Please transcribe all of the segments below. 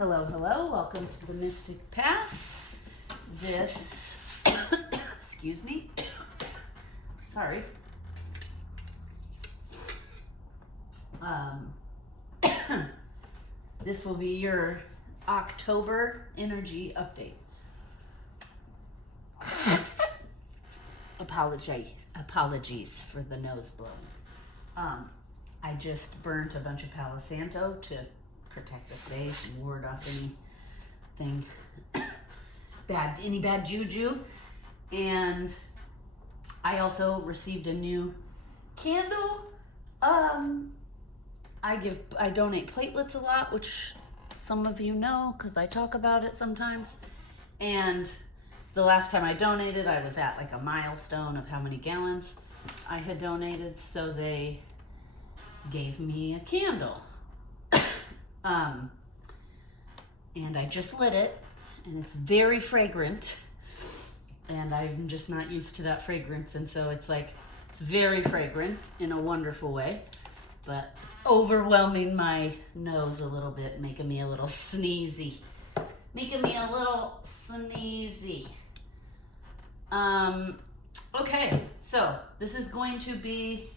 Hello, hello, welcome to the Mystic Path. This, excuse me, sorry. This will be your October energy update. Apologies for the nose blowing. I just burnt a bunch of Palo Santo to protect the space and ward off anything any bad juju. And I also received a new candle. I donate platelets a lot, which some of you know because I talk about it sometimes. And the last time I donated, I was at like a milestone of how many gallons I had donated, so they gave me a candle. And I just lit it, and it's very fragrant, and I'm just not used to that fragrance, and so it's very fragrant in a wonderful way, but it's overwhelming my nose a little bit, making me a little sneezy. Okay, so this is going to be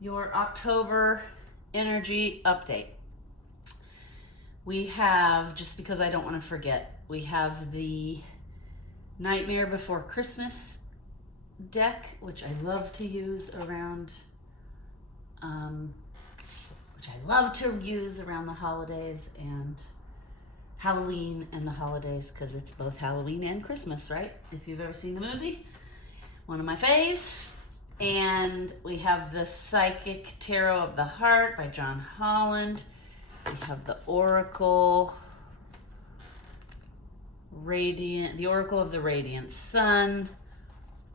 your October energy update. We have, just because I don't want to forget, we have the Nightmare Before Christmas deck, which I love to use around, the holidays and Halloween and the holidays, because it's both Halloween and Christmas, right? If you've ever seen the movie, one of my faves. And we have the Psychic Tarot of the Heart by John Holland. We have the Oracle the Oracle of the Radiant Sun.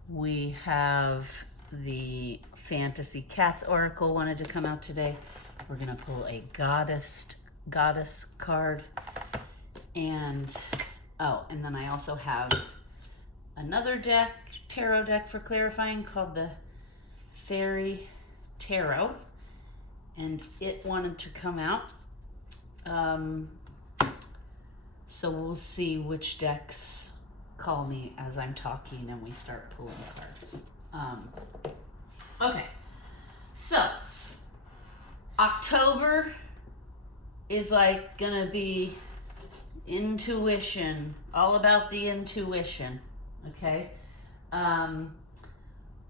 We have the Fantasy Cats Oracle wanted to come out today. We're gonna pull a goddess card. And then I also have another tarot deck for clarifying called the Fairy Tarot, and it wanted to come out. So we'll see which decks call me as I'm talking and we start pulling cards. Okay, so October is gonna be intuition, all about the intuition, okay?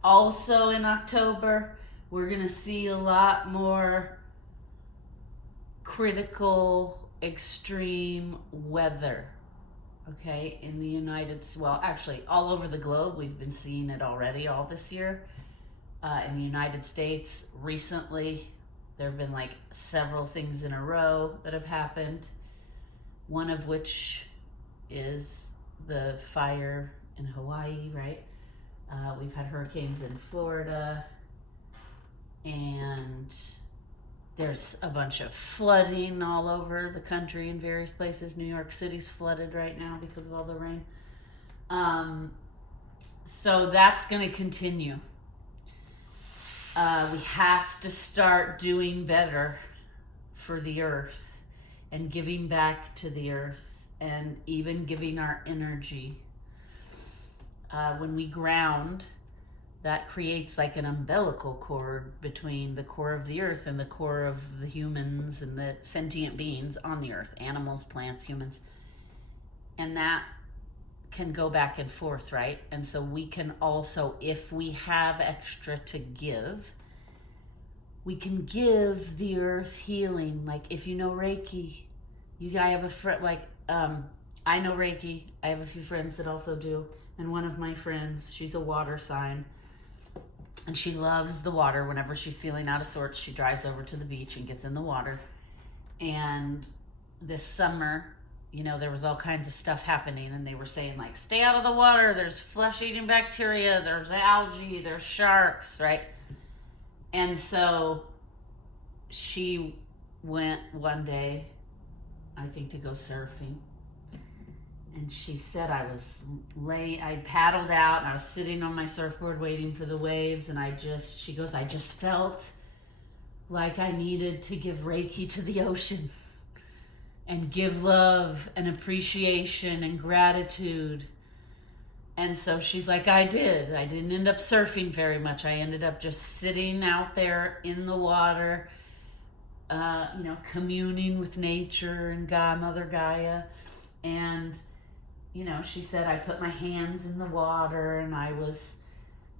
Also in October, we're gonna see a lot more critical, extreme weather, okay? In the actually all over the globe, we've been seeing it already all this year. In the United States, recently, there have been several things in a row that have happened. One of which is the fire in Hawaii, right? We've had hurricanes in Florida, and there's a bunch of flooding all over the country in various places. New York City's flooded right now because of all the rain. So that's going to continue. We have to start doing better for the earth and giving back to the earth and even giving our energy. When we ground, that creates an umbilical cord between the core of the earth and the core of the humans and the sentient beings on the earth, animals, plants, humans. And that can go back and forth, right? And so we can also, if we have extra to give, we can give the earth healing. If you know Reiki, I have a friend, I know Reiki. I have a few friends that also do. And one of my friends, she's a water sign. And she loves the water. Whenever she's feeling out of sorts, she drives over to the beach and gets in the water. And this summer, there was all kinds of stuff happening. And they were saying, stay out of the water. There's flesh-eating bacteria. There's algae. There's sharks, right? And so she went one day, I think, to go surfing. And she said I paddled out and I was sitting on my surfboard waiting for the waves, and I just felt like I needed to give Reiki to the ocean. and give love and appreciation and gratitude. And so she's like, I didn't end up surfing very much. I ended up just sitting out there in the water, communing with nature and God, Mother Gaia. And, she said, I put my hands in the water and I was,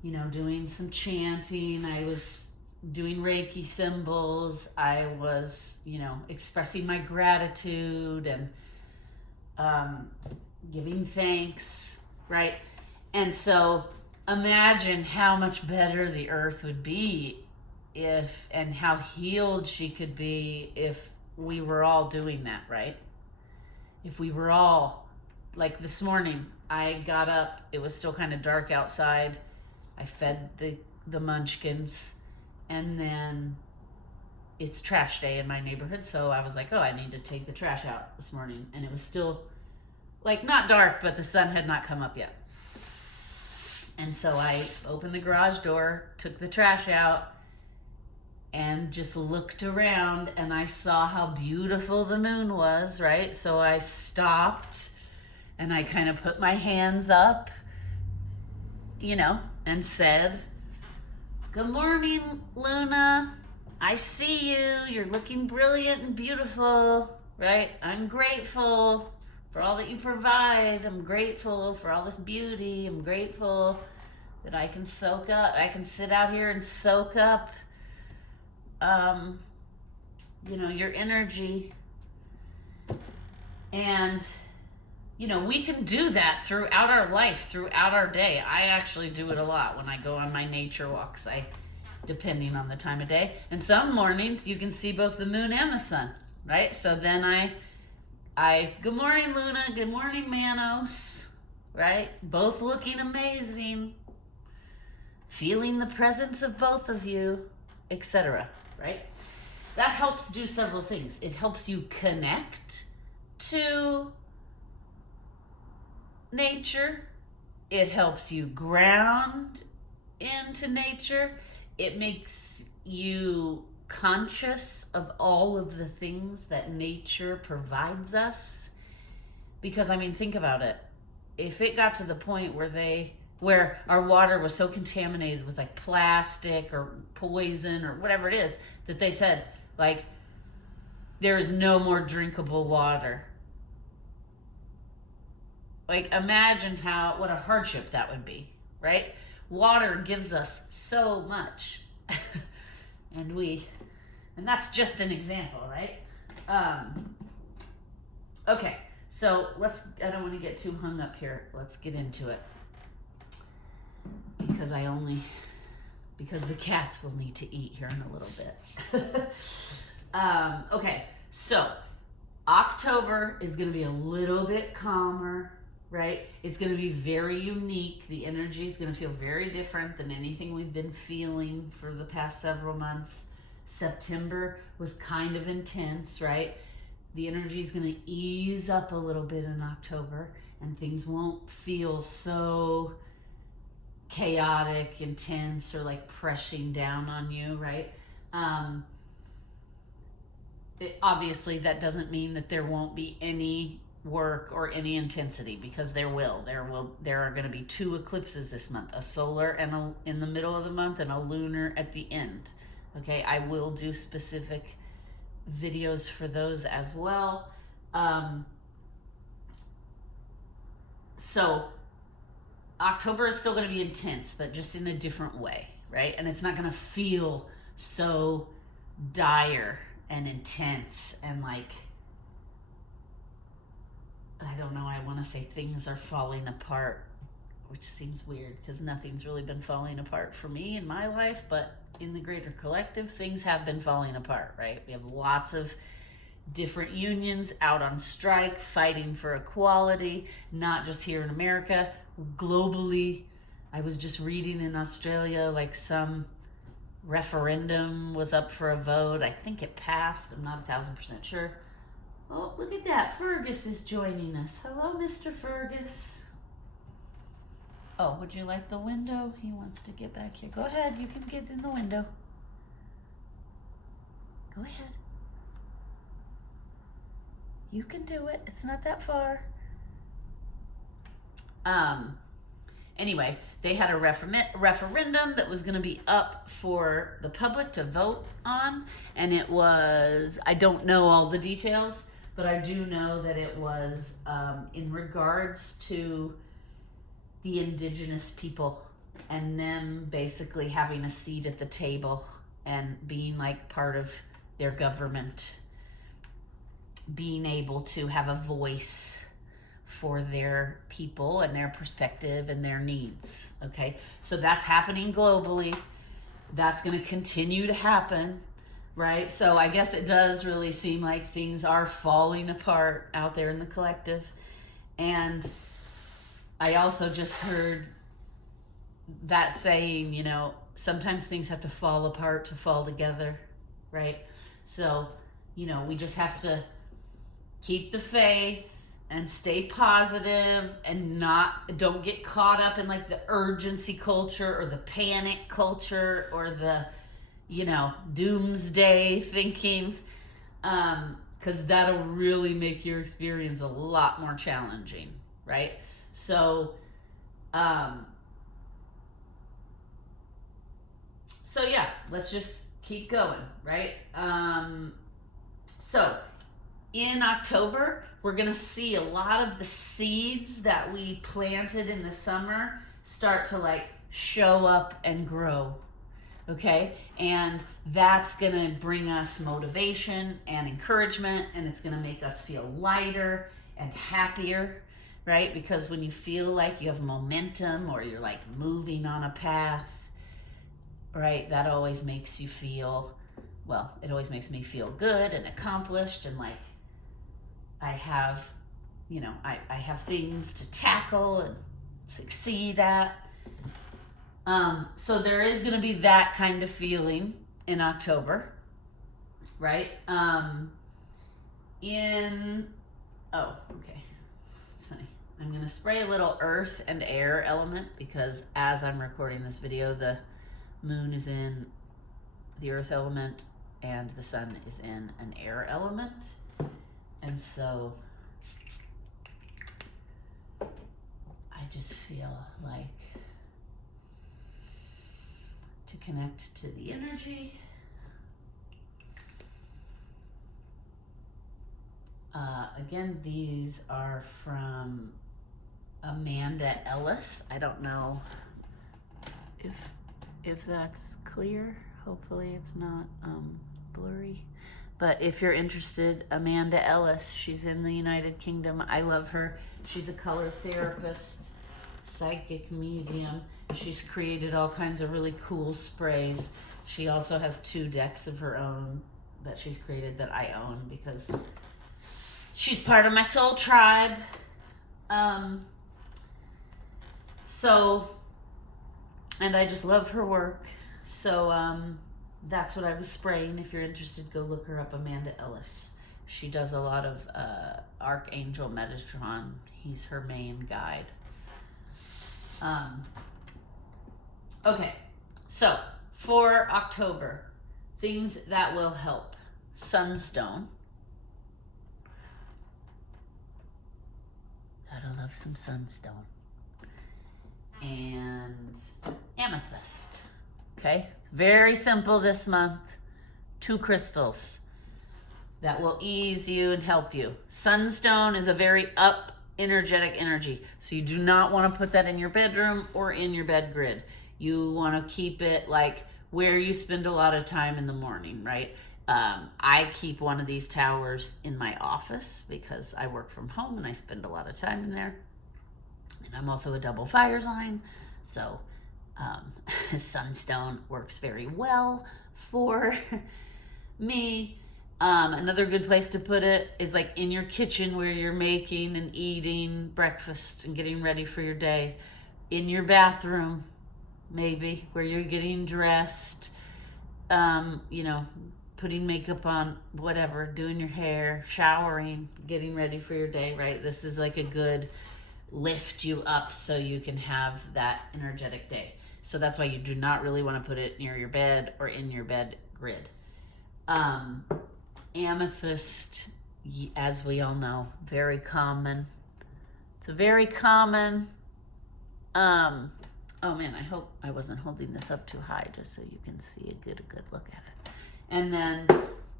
doing some chanting. I was doing Reiki symbols. I was, expressing my gratitude and giving thanks, right? And so imagine how much better the earth would be and how healed she could be if we were all doing that, right? If we were all, like this morning, I got up, it was still kind of dark outside. I fed the munchkins, and then it's trash day in my neighborhood, so I was like, oh, I need to take the trash out this morning. And it was still, like, not dark, but the sun had not come up yet. And so I opened the garage door, took the trash out, and just looked around, and I saw how beautiful the moon was, right? So I stopped, and I kind of put my hands up, and said, good morning, Luna. I see you. You're looking brilliant and beautiful, right? I'm grateful for all that you provide. I'm grateful for all this beauty. I'm grateful that I can sit out here and soak up, your energy. And, we can do that throughout our life, throughout our day. I actually do it a lot when I go on my nature walks, depending on the time of day. And some mornings you can see both the moon and the sun, right? So then I good morning, Luna. Good morning, Manos, right? Both looking amazing. Feeling the presence of both of you, etc., right? That helps do several things. It helps you connect to nature. It helps you ground into nature. It makes you conscious of all of the things that nature provides us. Because, think about it. If it got to the point where our water was so contaminated with like plastic or poison or whatever it is, that they said, like, there is no more drinkable water. Like, imagine what a hardship that would be, right? Water gives us so much. and that's just an example, right? Okay, so I don't want to get too hung up here. Let's get into it. Because the cats will need to eat here in a little bit. Okay, so October is going to be a little bit calmer, right? It's going to be very unique. The energy is going to feel very different than anything we've been feeling for the past several months. September was kind of intense, right? The energy is going to ease up a little bit in October, and things won't feel so chaotic, intense, or like pressing down on you, right? Obviously, that doesn't mean that there won't be any work or any intensity, because there are going to be 2 eclipses this month, a solar and in the middle of the month, and a lunar at the end. Okay, I will do specific videos for those as well. So October is still going to be intense, but just in a different way, right? And it's not going to feel so dire and intense and like, I don't know, I want to say things are falling apart, which seems weird because nothing's really been falling apart for me in my life, but in the greater collective, things have been falling apart, right? We have lots of different unions out on strike, fighting for equality, not just here in America, globally. I was just reading in Australia, like some referendum was up for a vote. I think it passed. I'm not 1,000% sure. Oh, look at that. Fergus is joining us. Hello, Mr. Fergus. Oh, would you like the window? He wants to get back here. Go ahead. You can get in the window. Go ahead. You can do it. It's not that far. Anyway, they had a referendum that was going to be up for the public to vote on, and it was, I don't know all the details, but I do know that it was in regards to the indigenous people and them basically having a seat at the table and being like part of their government, being able to have a voice for their people and their perspective and their needs. Okay, so that's happening globally. That's going to continue to happen, right? So I guess it does really seem like things are falling apart out there in the collective. And I also just heard that saying, you know, sometimes things have to fall apart to fall together, right? So, you know, we just have to keep the faith and stay positive and don't get caught up in like the urgency culture or the panic culture or the, you know, doomsday thinking, because that'll really make your experience a lot more challenging, right? So yeah, let's just keep going, right? So in October, we're going to see a lot of the seeds that we planted in the summer start to like show up and grow. Okay? And that's going to bring us motivation and encouragement, and it's going to make us feel lighter and happier, right? Because when you feel like you have momentum or you're like moving on a path, right, that always makes you feel, well, it always makes me feel good and accomplished, and like I have, you know, I have things to tackle and succeed at. So there is going to be that kind of feeling in October, right? Oh, okay. It's funny. I'm going to spray a little earth and air element because as I'm recording this video, the moon is in the earth element and the sun is in an air element. And so I just feel like to connect to the energy. Again, these are from Amanda Ellis. I don't know if that's clear. Hopefully it's not blurry. But if you're interested, Amanda Ellis, she's in the United Kingdom. I love her. She's a color therapist, psychic medium. She's created all kinds of really cool sprays. She also has 2 decks of her own that she's created that I own because she's part of my soul tribe. And I just love her work. So, that's what I was spraying. If you're interested, go look her up, Amanda Ellis. She does a lot of Archangel Metatron. He's her main guide. Okay, so for October, things that will help. Sunstone. Gotta love some sunstone. And amethyst. Okay, it's very simple this month. 2 crystals that will ease you and help you. Sunstone is a very energetic energy. So you do not want to put that in your bedroom or in your bed grid. You want to keep it like where you spend a lot of time in the morning, right? I keep one of these towers in my office because I work from home and I spend a lot of time in there. And I'm also a double fire sign. So sunstone works very well for me. Another good place to put it is like in your kitchen where you're making and eating breakfast and getting ready for your day. In your bathroom, maybe, where you're getting dressed, putting makeup on, whatever, doing your hair, showering, getting ready for your day, right? This is like a good lift you up so you can have that energetic day. So that's why you do not really want to put it near your bed or in your bed grid. Amethyst as we all know, very common. It's a very common, oh man, I hope I wasn't holding this up too high just so you can see a good look at it. And then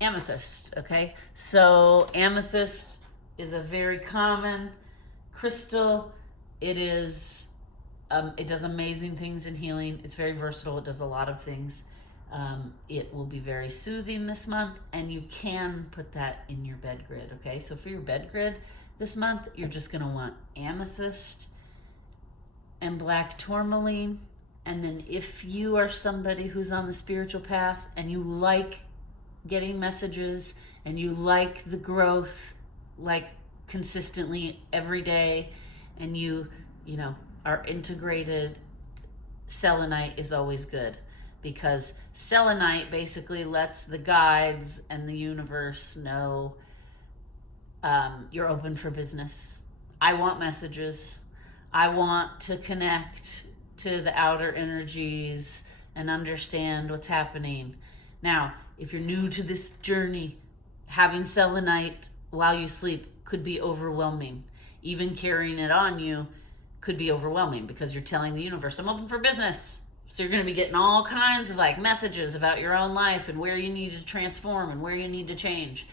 amethyst, okay? So amethyst is a very common crystal. It is, it does amazing things in healing. It's very versatile. It does a lot of things. It will be very soothing this month, and you can put that in your bed grid, okay? So for your bed grid this month, you're just gonna want amethyst and black tourmaline. And then if you are somebody who's on the spiritual path and you like getting messages and you like the growth, like consistently every day, and you know, are integrated, selenite is always good, because selenite basically lets the guides and the universe know you're open for business. I want messages. I want to connect to the outer energies and understand what's happening. Now, if you're new to this journey, having selenite while you sleep could be overwhelming. Even carrying it on you could be overwhelming, because you're telling the universe, I'm open for business. So you're going to be getting all kinds of like messages about your own life and where you need to transform and where you need to change.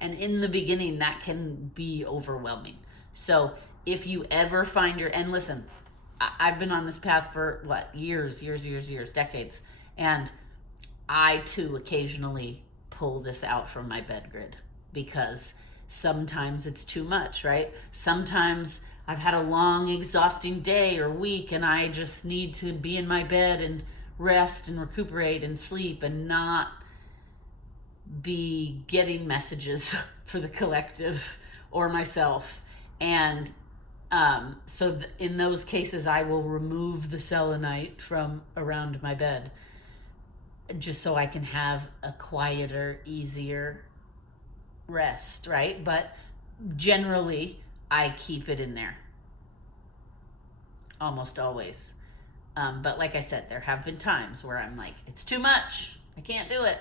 And in the beginning, that can be overwhelming. So if you ever find and listen, I've been on this path for what, years, decades. And I too occasionally pull this out from my bed grid, because sometimes it's too much, right? Sometimes I've had a long, exhausting day or week, and I just need to be in my bed and rest and recuperate and sleep and not be getting messages for the collective or myself. And so in those cases, I will remove the selenite from around my bed, just so I can have a quieter, easier rest, right? But generally, I keep it in there almost always. But like I said, there have been times where I'm like, it's too much. I can't do it.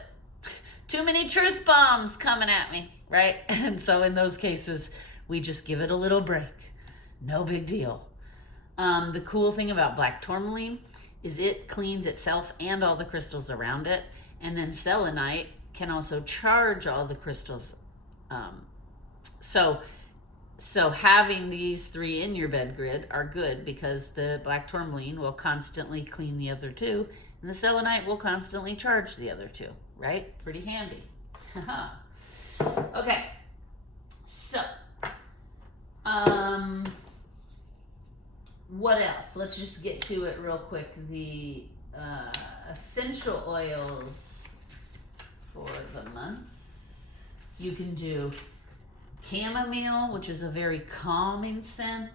Too many truth bombs coming at me, right? And so in those cases, we just give it a little break. No big deal. The cool thing about black tourmaline is it cleans itself and all the crystals around it. And then selenite can also charge all the crystals. So having these three in your bed grid are good, because the black tourmaline will constantly clean the other two, and the selenite will constantly charge the other two, right? Pretty handy. Okay, so what else? Let's just get to it real quick. The essential oils for the month. You can do chamomile, which is a very calming scent.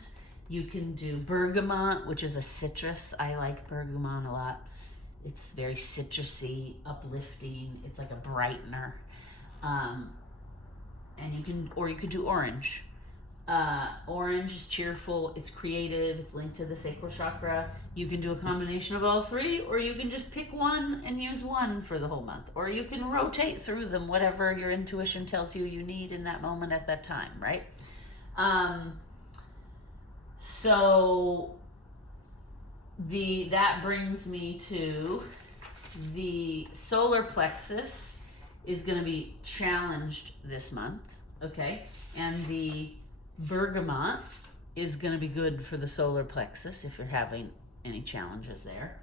You can do bergamot, which is a citrus. I like bergamot a lot. It's very citrusy, uplifting. It's like a brightener. And you could do orange. Orange is cheerful, it's creative, it's linked to the sacral chakra. You can do a combination of all three, or you can just pick one and use one for the whole month. Or you can rotate through them, whatever your intuition tells you you need in that moment at that time, right? So that brings me to the solar plexus is going to be challenged this month, okay? And the bergamot is going to be good for the solar plexus if you're having any challenges there.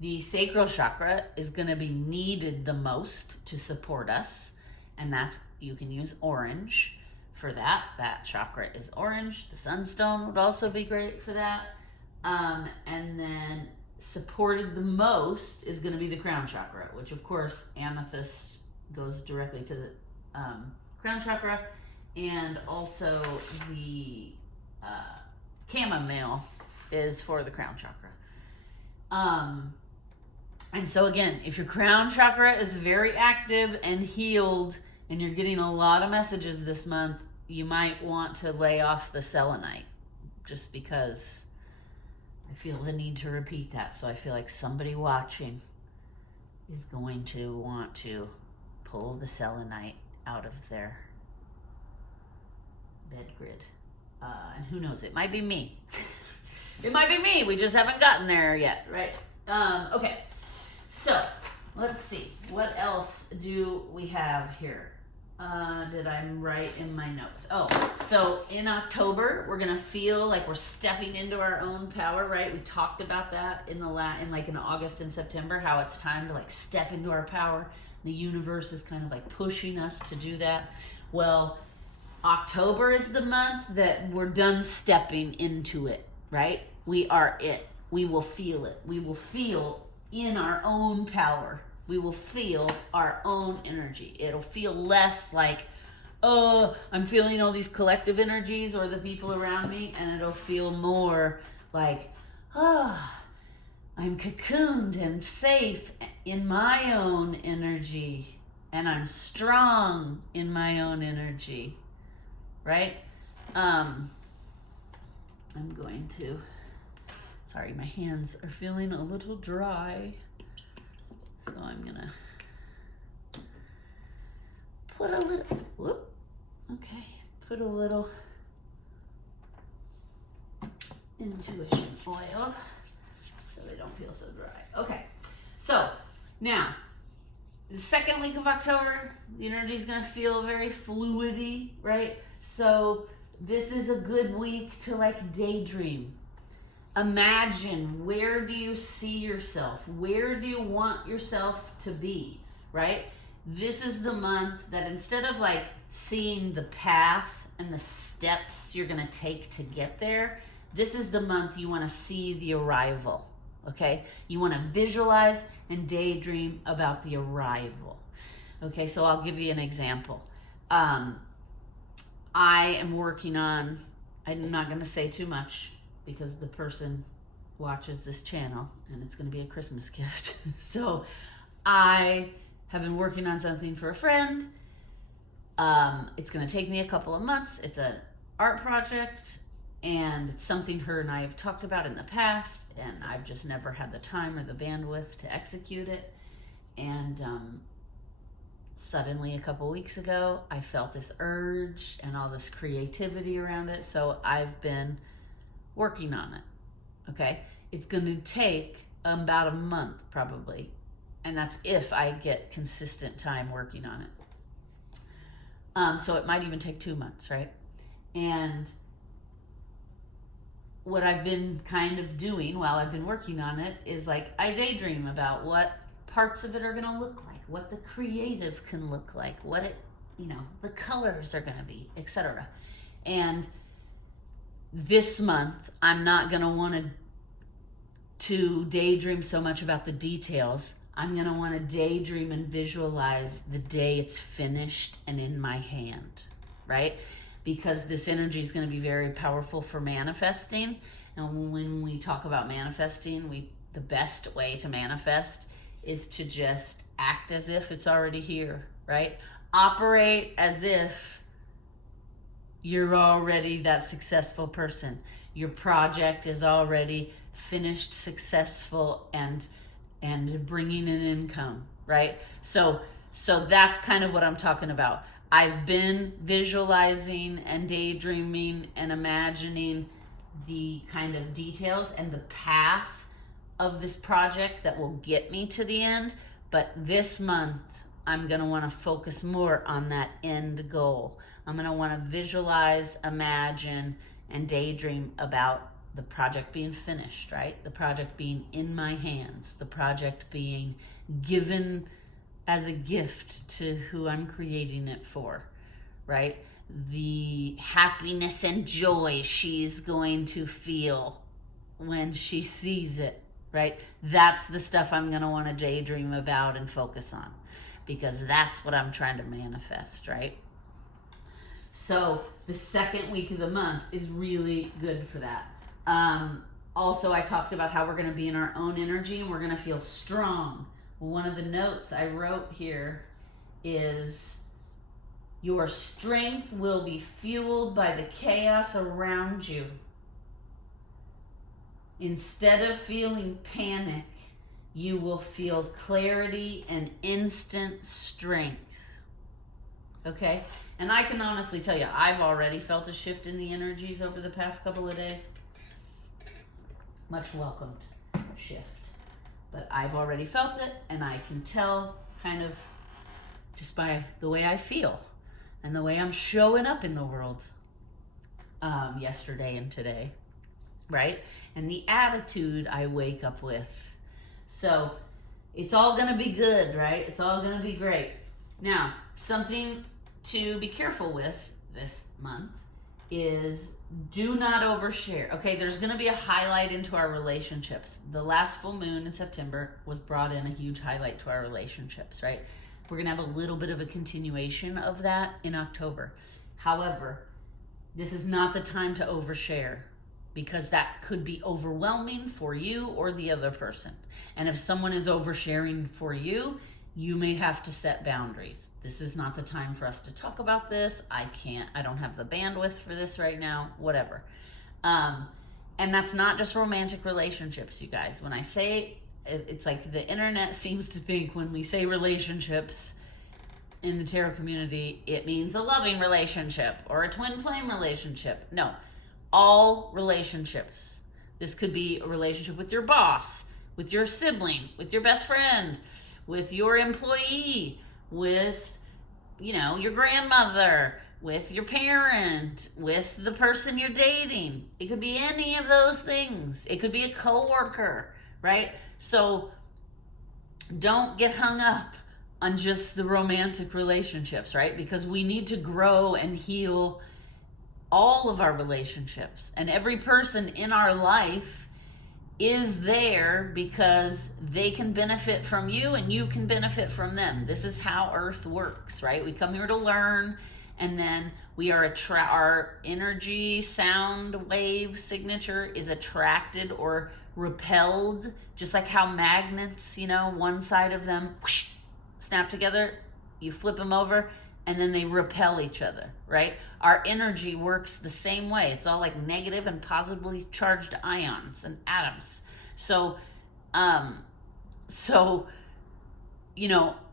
The sacral chakra is going to be needed the most to support us, and you can use orange for that. That chakra is orange. The sunstone would also be great for that. And then supported the most is going to be the crown chakra, which of course amethyst goes directly to the crown chakra. And also the chamomile is for the crown chakra. And so again, if your crown chakra is very active and healed and you're getting a lot of messages this month, you might want to lay off the selenite, just because I feel the need to repeat that. So I feel like somebody watching is going to want to pull the selenite out of their bed grid. And who knows, it might be me. It might be me. We just haven't gotten there yet, right? Okay, so let's see. What else do we have here? Did I write in my notes? Oh, so in October, we're gonna feel like we're stepping into our own power, right? We talked about that in August and September, how it's time to like step into our power. The universe is kind of like pushing us to do that. Well, October is the month that we're done stepping into it, right? We are it. We will feel it. We will feel in our own power. We will feel our own energy. It'll feel less like, oh, I'm feeling all these collective energies or the people around me, and it'll feel more like, oh, I'm cocooned and safe in my own energy, and I'm strong in my own energy, right? I'm going to, sorry, my hands are feeling a little dry. So I'm gonna put a little intuition oil so they don't feel so dry. Okay, so now the second week of October, the energy is gonna feel very fluidy, right? So this is a good week to like daydream. Imagine, where do you see yourself? Where do you want yourself to be, right? This is the month that instead of like seeing the path and the steps you're gonna take to get there, this is the month you wanna see the arrival, okay? You wanna visualize and daydream about the arrival. Okay, so I'll give you an example. I am working on, I'm not gonna say too much, because the person watches this channel and it's going to be a Christmas gift. So I have been working on something for a friend. It's going to take me a couple of months. It's an art project, and it's something her and I have talked about in the past, and I've just never had the time or the bandwidth to execute it. And suddenly a couple weeks ago, I felt this urge and all this creativity around it. So I've been working on it, okay? It's going to take about a month probably, and that's if I get consistent time working on it. So it might even take 2 months, right? And what I've been kind of doing while I've been working on it is like I daydream about what parts of it are going to look like, what the creative can look like, what it, the colors are going to be, etc. And this month, I'm not going to want to daydream so much about the details. I'm going to want to daydream and visualize the day it's finished and in my hand, right? Because this energy is going to be very powerful for manifesting. And when we talk about manifesting, the best way to manifest is to just act as if it's already here, right? Operate as if you're already that successful person. Your project is already finished, successful, and bringing an income, right? So that's kind of what I'm talking about. I've been visualizing and daydreaming and imagining the kind of details and the path of this project that will get me to the end. But this month, I'm going to want to focus more on that end goal. I'm going to want to visualize, imagine, and daydream about the project being finished, right? The project being in my hands, the project being given as a gift to who I'm creating it for, right? The happiness and joy she's going to feel when she sees it, right? That's the stuff I'm going to want to daydream about and focus on, because that's what I'm trying to manifest, right? So the second week of the month is really good for that. Also, I talked about how we're going to be in our own energy and we're going to feel strong. One of the notes I wrote here is, your strength will be fueled by the chaos around you. Instead of feeling panic, you will feel clarity and instant strength. Okay? And I can honestly tell you, I've already felt a shift in the energies over the past couple of days. Much welcomed shift. But I've already felt it, and I can tell kind of just by the way I feel and the way I'm showing up in the world yesterday and today, right? And the attitude I wake up with. So it's all going to be good, right? It's all going to be great. Now, something to be careful with this month is do not overshare. Okay, there's going to be a highlight into our relationships. The last full moon in September was brought in a huge highlight to our relationships, right? We're going to have a little bit of a continuation of that in October. However, this is not the time to overshare, because that could be overwhelming for you or the other person. And if someone is oversharing for you, you may have to set boundaries. This is not the time for us to talk about this. I don't have the bandwidth for this right now, whatever. And that's not just romantic relationships, you guys. When I say, it's like the internet seems to think when we say relationships in the tarot community, it means a loving relationship or a twin flame relationship. No, all relationships. This could be a relationship with your boss, with your sibling, with your best friend, with your employee, with, your grandmother, with your parent, with the person you're dating. It could be any of those things. It could be a coworker, right? So don't get hung up on just the romantic relationships, right? Because we need to grow and heal all of our relationships. And every person in our life is there because they can benefit from you and you can benefit from them. This is how Earth works, right? We come here to learn, and then we are our energy sound wave signature is attracted or repelled, just like how magnets, one side of them whoosh, snap together, you flip them over, and then they repel each other, right? Our energy works the same way. It's all like negative and positively charged ions and atoms. So,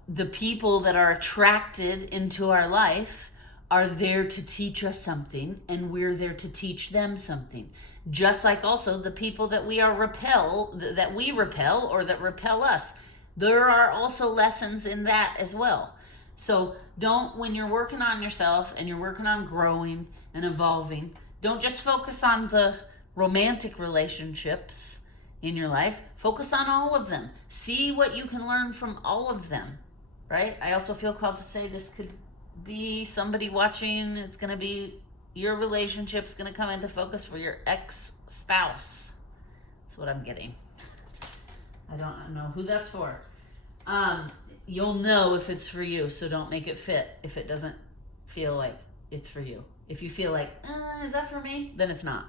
the people that are attracted into our life are there to teach us something, and we're there to teach them something. Just like also the people that we repel or that repel us. There are also lessons in that as well. So when you're working on yourself and you're working on growing and evolving, don't just focus on the romantic relationships in your life. Focus on all of them. See what you can learn from all of them, right? I also feel called to say this could be somebody watching. It's going to be your relationship's going to come into focus for your ex-spouse. That's what I'm getting. I don't know who that's for. You'll know if it's for you, so don't make it fit if it doesn't feel like it's for you. If you feel like, is that for me? Then it's not.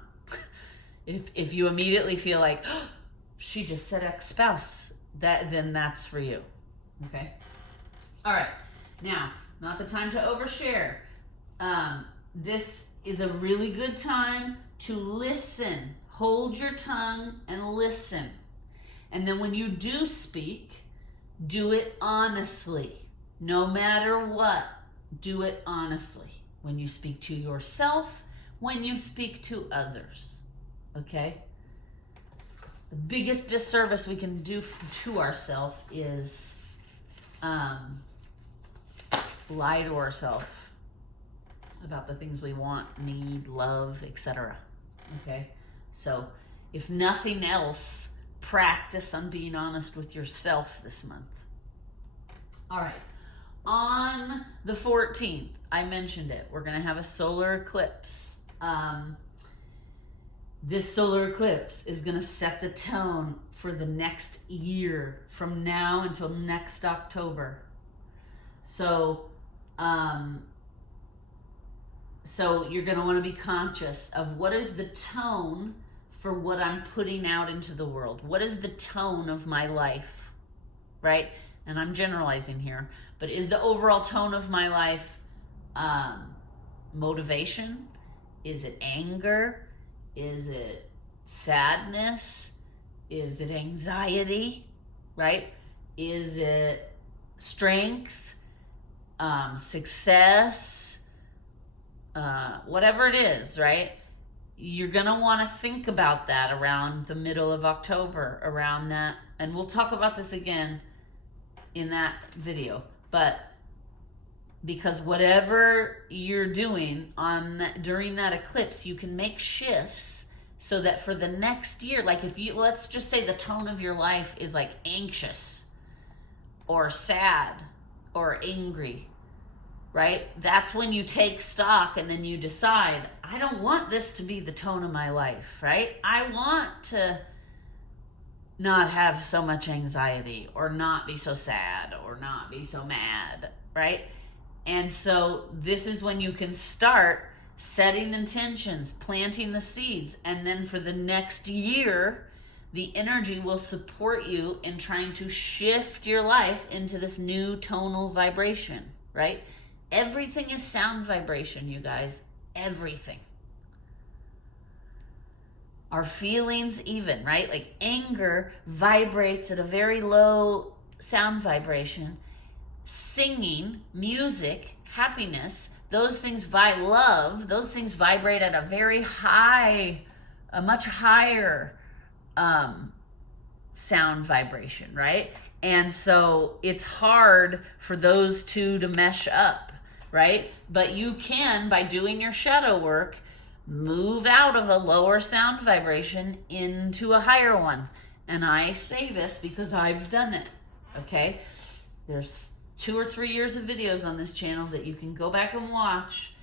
If you immediately feel like, oh, she just said ex-spouse, then that's for you. Okay? All right. Now, not the time to overshare. This is a really good time to listen. Hold your tongue and listen. And then when you do speak, do it honestly. No matter what, do it honestly. When you speak to yourself, when you speak to others. Okay? The biggest disservice we can do to ourselves is lie to ourselves about the things we want, need, love, etc. Okay? So, if nothing else, practice on being honest with yourself this month. All right. On the 14th, I mentioned it. We're going to have a solar eclipse. This solar eclipse is going to set the tone for the next year from now until next October. So you're going to want to be conscious of what is the tone for what I'm putting out into the world. What is the tone of my life, right? And I'm generalizing here, but is the overall tone of my life motivation? Is it anger? Is it sadness? Is it anxiety, right? Is it strength? success, whatever it is, right? You're going to want to think about that around the middle of October, around that. And we'll talk about this again in that video. But because whatever you're doing during that eclipse, you can make shifts so that for the next year, like if you, let's just say the tone of your life is like anxious or sad or angry, right? That's when you take stock and then you decide, I don't want this to be the tone of my life, right? I want to not have so much anxiety or not be so sad or not be so mad, right? And so this is when you can start setting intentions, planting the seeds, and then for the next year, the energy will support you in trying to shift your life into this new tonal vibration, right? Everything is sound vibration, you guys. Everything. Our feelings even, right? Like anger vibrates at a very low sound vibration. Singing, music, happiness, those things love, those things vibrate at a very high, a much higher sound vibration, right? And so it's hard for those two to mesh up, right? But you can, by doing your shadow work, move out of a lower sound vibration into a higher one. And I say this because I've done it, okay? There's 2 or 3 years of videos on this channel that you can go back and watch,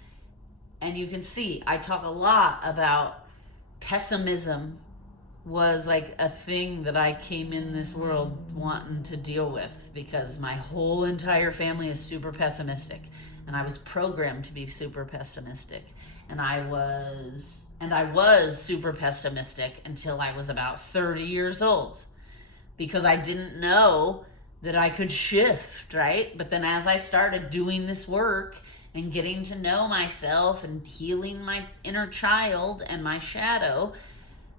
and you can see I talk a lot about pessimism was like a thing that I came in this world wanting to deal with, because my whole entire family is super pessimistic, and I was programmed to be super pessimistic, and I was super pessimistic until I was about 30 years old, because I didn't know that I could shift, right? But then as I started doing this work and getting to know myself and healing my inner child and my shadow,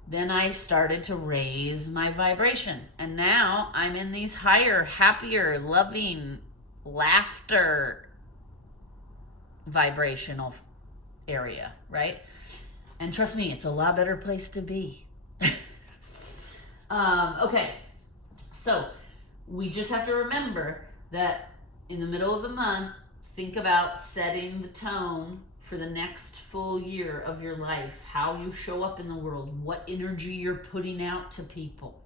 then I started to raise my vibration. And now I'm in these higher, happier, loving, laughter vibrational area, right? And trust me, it's a lot better place to be. Okay, so we just have to remember that in the middle of the month, think about setting the tone for the next full year of your life, how you show up in the world, what energy you're putting out to people,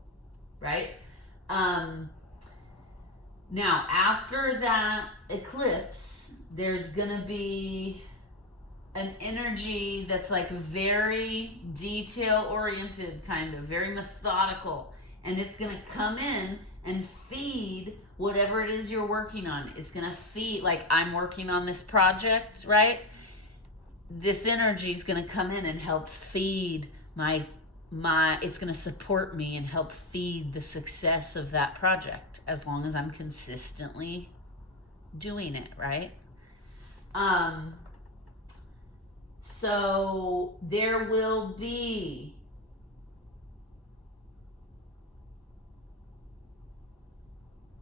right? Now, after that eclipse, there's gonna be an energy that's like very detail-oriented, kind of, very methodical, and it's gonna come in and feed whatever it is you're working on. It's gonna feed, like I'm working on this project, right? This energy is gonna come in and help feed it's gonna support me and help feed the success of that project, as long as I'm consistently doing it, right? So there will be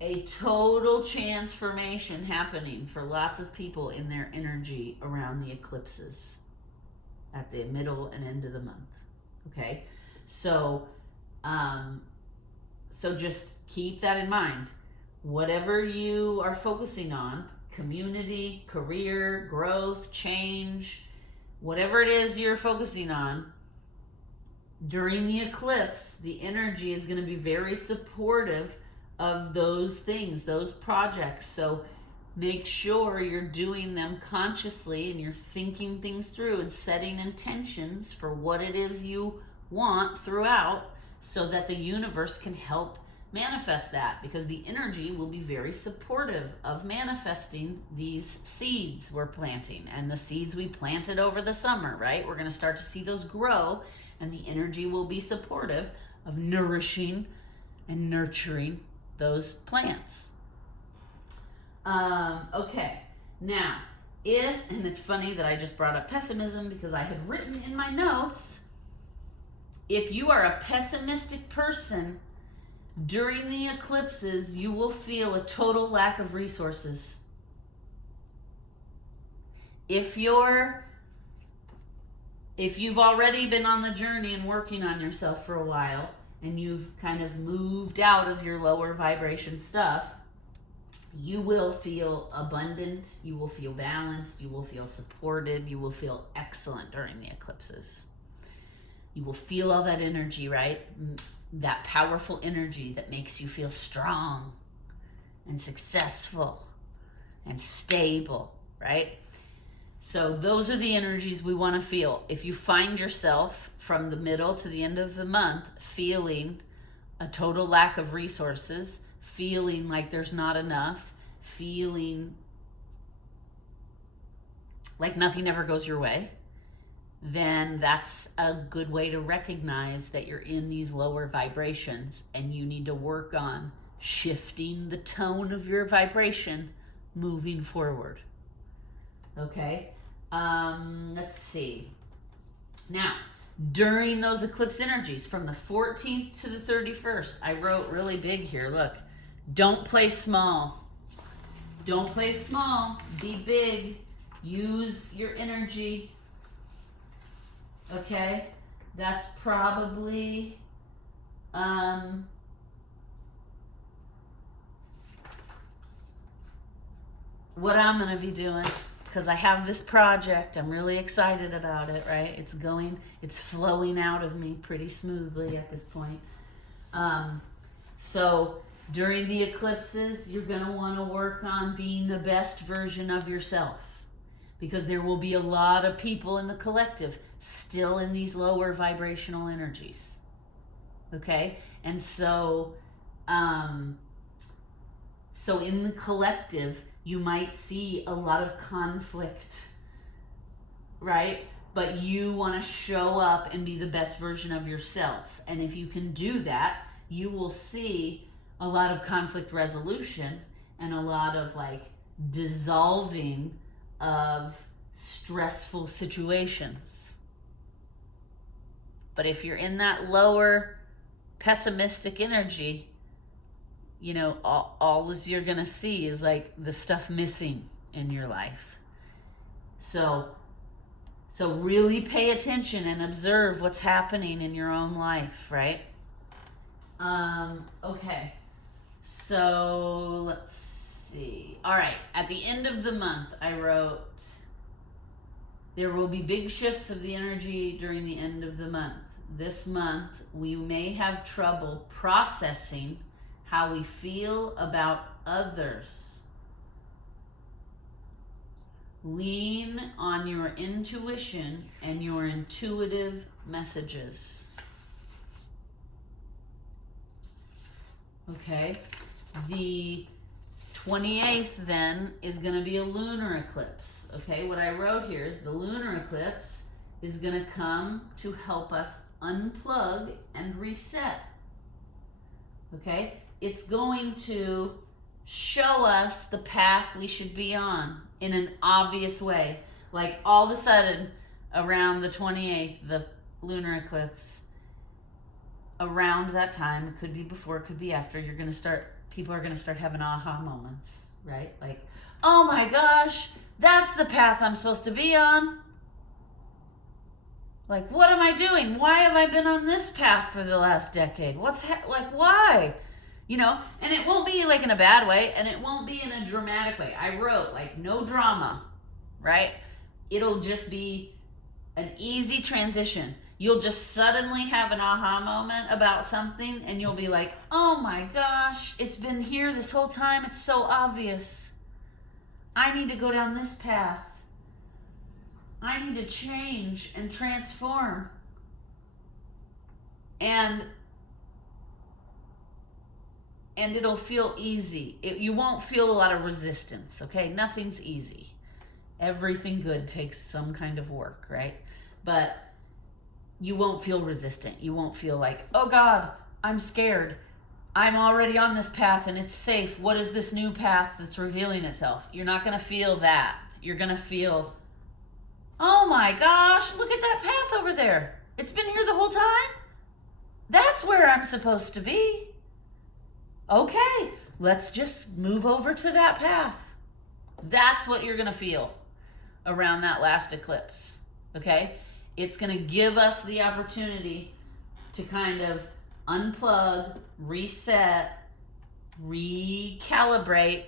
a total transformation happening for lots of people in their energy around the eclipses at the middle and end of the month. Okay, so just keep that in mind. Whatever you are focusing on, community, career, growth, change, whatever it is you're focusing on, during the eclipse, the energy is going to be very supportive of those things, those projects. So make sure you're doing them consciously and you're thinking things through and setting intentions for what it is you want throughout, so that the universe can help manifest that, because the energy will be very supportive of manifesting these seeds we're planting and the seeds we planted over the summer, right? We're going to start to see those grow, and the energy will be supportive of nourishing and nurturing those plants. Okay, now, and it's funny that I just brought up pessimism, because I had written in my notes, if you are a pessimistic person, during the eclipses, you will feel a total lack of resources. If you've already been on the journey and working on yourself for a while, and you've kind of moved out of your lower vibration stuff, you will feel abundant, you will feel balanced, you will feel supported, you will feel excellent during the eclipses. You will feel all that energy, right? That powerful energy that makes you feel strong and successful and stable, right? So those are the energies we want to feel. If you find yourself from the middle to the end of the month feeling a total lack of resources, feeling like there's not enough, feeling like nothing ever goes your way, then that's a good way to recognize that you're in these lower vibrations and you need to work on shifting the tone of your vibration moving forward. Okay, let's see. Now, during those eclipse energies from the 14th to the 31st, I wrote really big here, look, don't play small. Don't play small, be big, use your energy. Okay, that's probably what I'm going to be doing, because I have this project. I'm really excited about it, right? It's flowing out of me pretty smoothly at this point. So during the eclipses, you're going to want to work on being the best version of yourself, because there will be a lot of people in the collective still in these lower vibrational energies. Okay? And so in the collective, you might see a lot of conflict, right? But you want to show up and be the best version of yourself. And if you can do that, you will see a lot of conflict resolution and a lot of like dissolving of stressful situations. But if you're in that lower pessimistic energy, you know, all you're going to see is like the stuff missing in your life. So really pay attention and observe what's happening in your own life, right? Okay. So let's see. All right. At the end of the month, I wrote, there will be big shifts of the energy during the end of the month. This month, we may have trouble processing how we feel about others. Lean on your intuition and your intuitive messages. Okay, the 28th then is going to be a lunar eclipse. Okay, what I wrote here is the lunar eclipse is going to come to help us unplug and reset. Okay, it's going to show us the path we should be on in an obvious way. Like all of a sudden, around the 28th, the lunar eclipse, around that time, it could be before, it could be after, people are going to start having aha moments, right? Like, oh my gosh, that's the path I'm supposed to be on. Like, what am I doing? Why have I been on this path for the last decade? Why? You know, and it won't be like in a bad way, and it won't be in a dramatic way. I wrote like no drama, right? It'll just be an easy transition. You'll just suddenly have an aha moment about something, and you'll be like, oh my gosh, it's been here this whole time. It's so obvious. I need to go down this path. I need to change and transform. And it'll feel easy. You won't feel a lot of resistance, okay? Nothing's easy. Everything good takes some kind of work, right? But you won't feel resistant. You won't feel like, oh God, I'm scared. I'm already on this path and it's safe. What is this new path that's revealing itself? You're not going to feel that. You're going to feel, oh my gosh, look at that path over there. It's been here the whole time. That's where I'm supposed to be. Okay, let's just move over to that path. That's what you're going to feel. around that last eclipse, okay? It's going to give us the opportunity to kind of unplug, reset, recalibrate,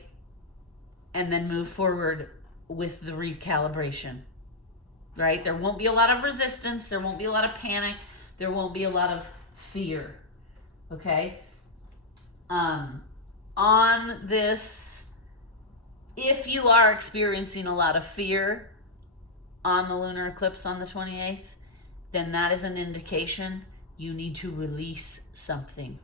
and then move forward with the recalibration, right? There won't be a lot of resistance. There won't be a lot of panic. There won't be a lot of fear, okay? On this, if you are experiencing a lot of fear on the lunar eclipse on the 28th, then that is an indication you need to release something.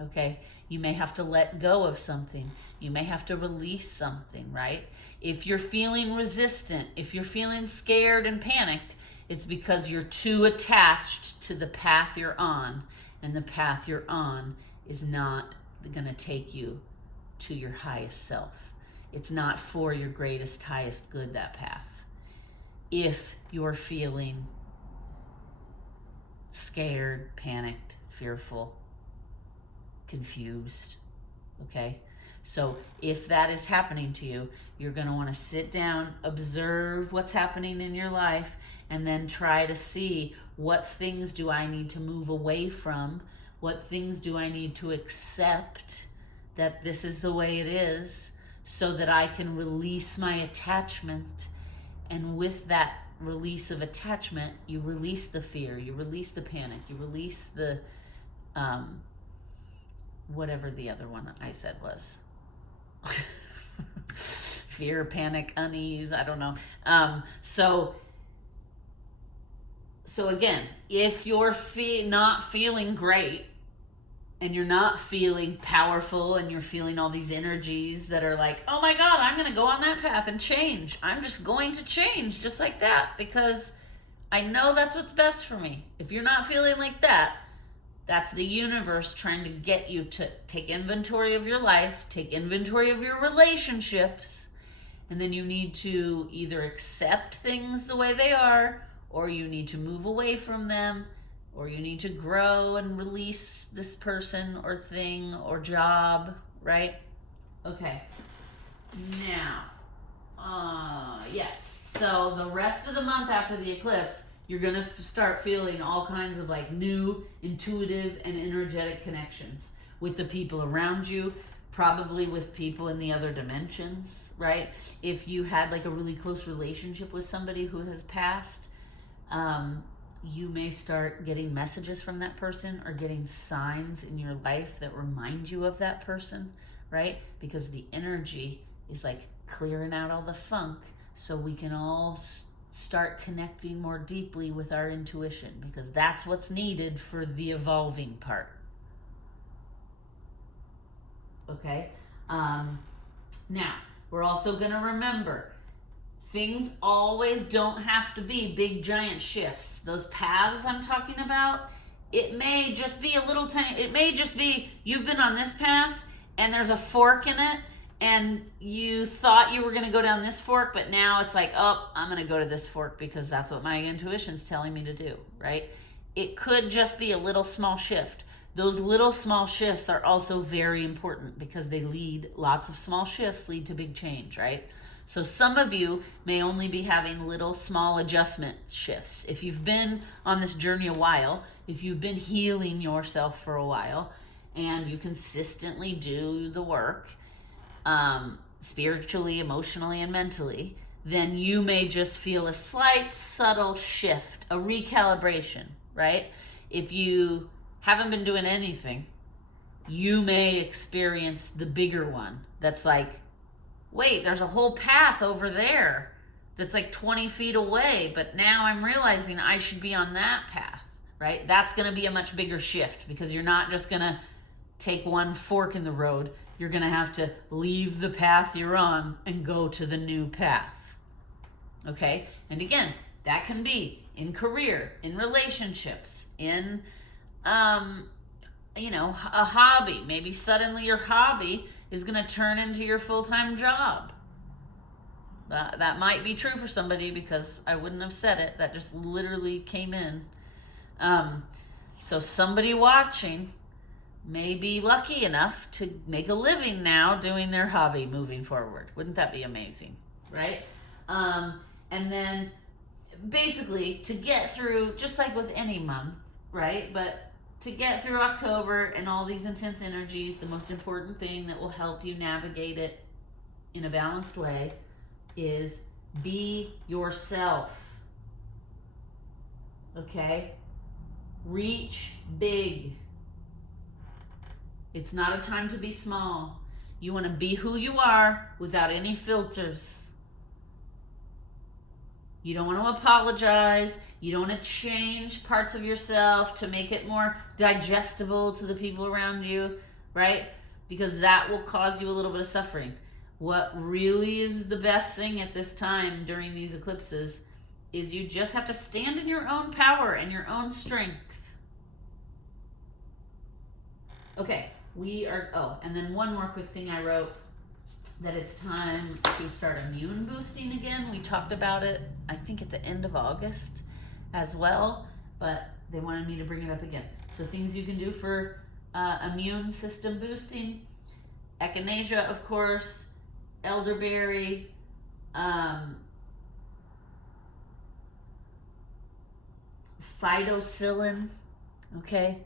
Okay? You may have to let go of something. You may have to release something, right? If you're feeling resistant, if you're feeling scared and panicked, it's because you're too attached to the path you're on, and the path you're on is not going to take you to your highest self. It's not for your greatest, highest good, that path. If you're feeling scared, panicked, fearful, confused, okay? So if that is happening to you, you're going to want to sit down, observe what's happening in your life, and then try to see what things do I need to move away from, what things do I need to accept that this is the way it is, so that I can release my attachment. And with that release of attachment, you release the fear, you release the panic, you release the whatever the other one I said was. Fear, panic, unease, I don't know. So again, if you're not feeling great, and you're not feeling powerful, and you're feeling all these energies that are like, oh my God, I'm going to go on that path and change. I'm just going to change just like that because I know that's what's best for me. If you're not feeling like that, that's the universe trying to get you to take inventory of your life, take inventory of your relationships, and then you need to either accept things the way they are, or you need to move away from them, or you need to grow and release this person or thing or job, right? Okay. Now, yes. So the rest of the month after the eclipse, you're going to start feeling all kinds of like new intuitive and energetic connections with the people around you, probably with people in the other dimensions, right? If you had like a really close relationship with somebody who has passed, you may start getting messages from that person or getting signs in your life that remind you of that person, right? Because the energy is like clearing out all the funk so we can all start connecting more deeply with our intuition, because that's what's needed for the evolving part. Okay? Now, we're also going to remember, things always don't have to be big giant shifts. Those paths I'm talking about, it may just be a little tiny, it may just be you've been on this path and there's a fork in it and you thought you were going to go down this fork, but now it's like, oh, I'm going to go to this fork because that's what my intuition's telling me to do, right? It could just be a little small shift. Those little small shifts are also very important because lots of small shifts lead to big change, right? So some of you may only be having little small adjustment shifts. If you've been on this journey a while, if you've been healing yourself for a while, and you consistently do the work, spiritually, emotionally, and mentally, then you may just feel a slight, subtle shift, a recalibration, right? If you haven't been doing anything, you may experience the bigger one that's like, wait, there's a whole path over there that's like 20 feet away, but now I'm realizing I should be on that path, right? That's going to be a much bigger shift because you're not just going to take one fork in the road. You're going to have to leave the path you're on and go to the new path. Okay? And again, that can be in career, in relationships, in, a hobby. Maybe suddenly your hobby is going to turn into your full-time job. That might be true for somebody because I wouldn't have said it. That just literally came in. So somebody watching may be lucky enough to make a living now doing their hobby moving forward. Wouldn't that be amazing, right? And then basically to get through, just like with any month, right? But to get through October and all these intense energies, the most important thing that will help you navigate it in a balanced way is be yourself. Okay? Reach big. It's not a time to be small. You want to be who you are without any filters. You don't want to apologize. You don't want to change parts of yourself to make it more digestible to the people around you, right? Because that will cause you a little bit of suffering. What really is the best thing at this time during these eclipses is you just have to stand in your own power and your own strength. Okay, and then one more quick thing I wrote, that it's time to start immune boosting again. We talked about it, I think, at the end of August as well, but they wanted me to bring it up again. So things you can do for immune system boosting: echinacea, of course, elderberry, phytocillin, okay?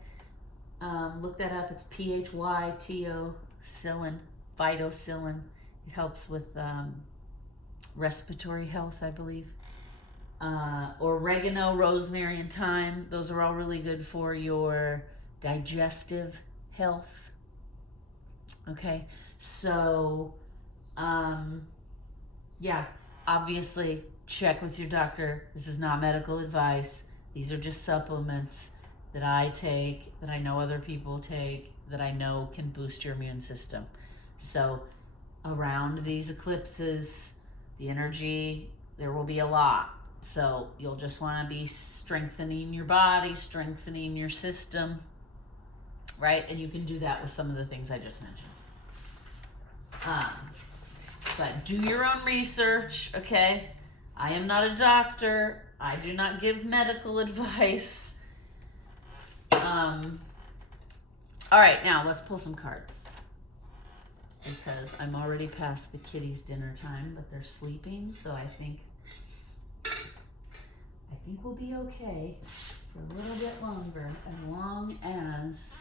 Look that up. It's phytocillin, phytocillin. It helps with respiratory health, I believe. Oregano, rosemary, and thyme. Those are all really good for your digestive health. Okay, so yeah, obviously check with your doctor. This is not medical advice. These are just supplements that I take, that I know other people take, that I know can boost your immune system. So around these eclipses, the energy, there will be a lot. So you'll just want to be strengthening your body, strengthening your system, right? And you can do that with some of the things I just mentioned. But do your own research, okay? I am not a doctor. I do not give medical advice. All right, now let's pull some cards, because I'm already past the kitties' dinner time, but they're sleeping, so I think we'll be okay for a little bit longer, as long as,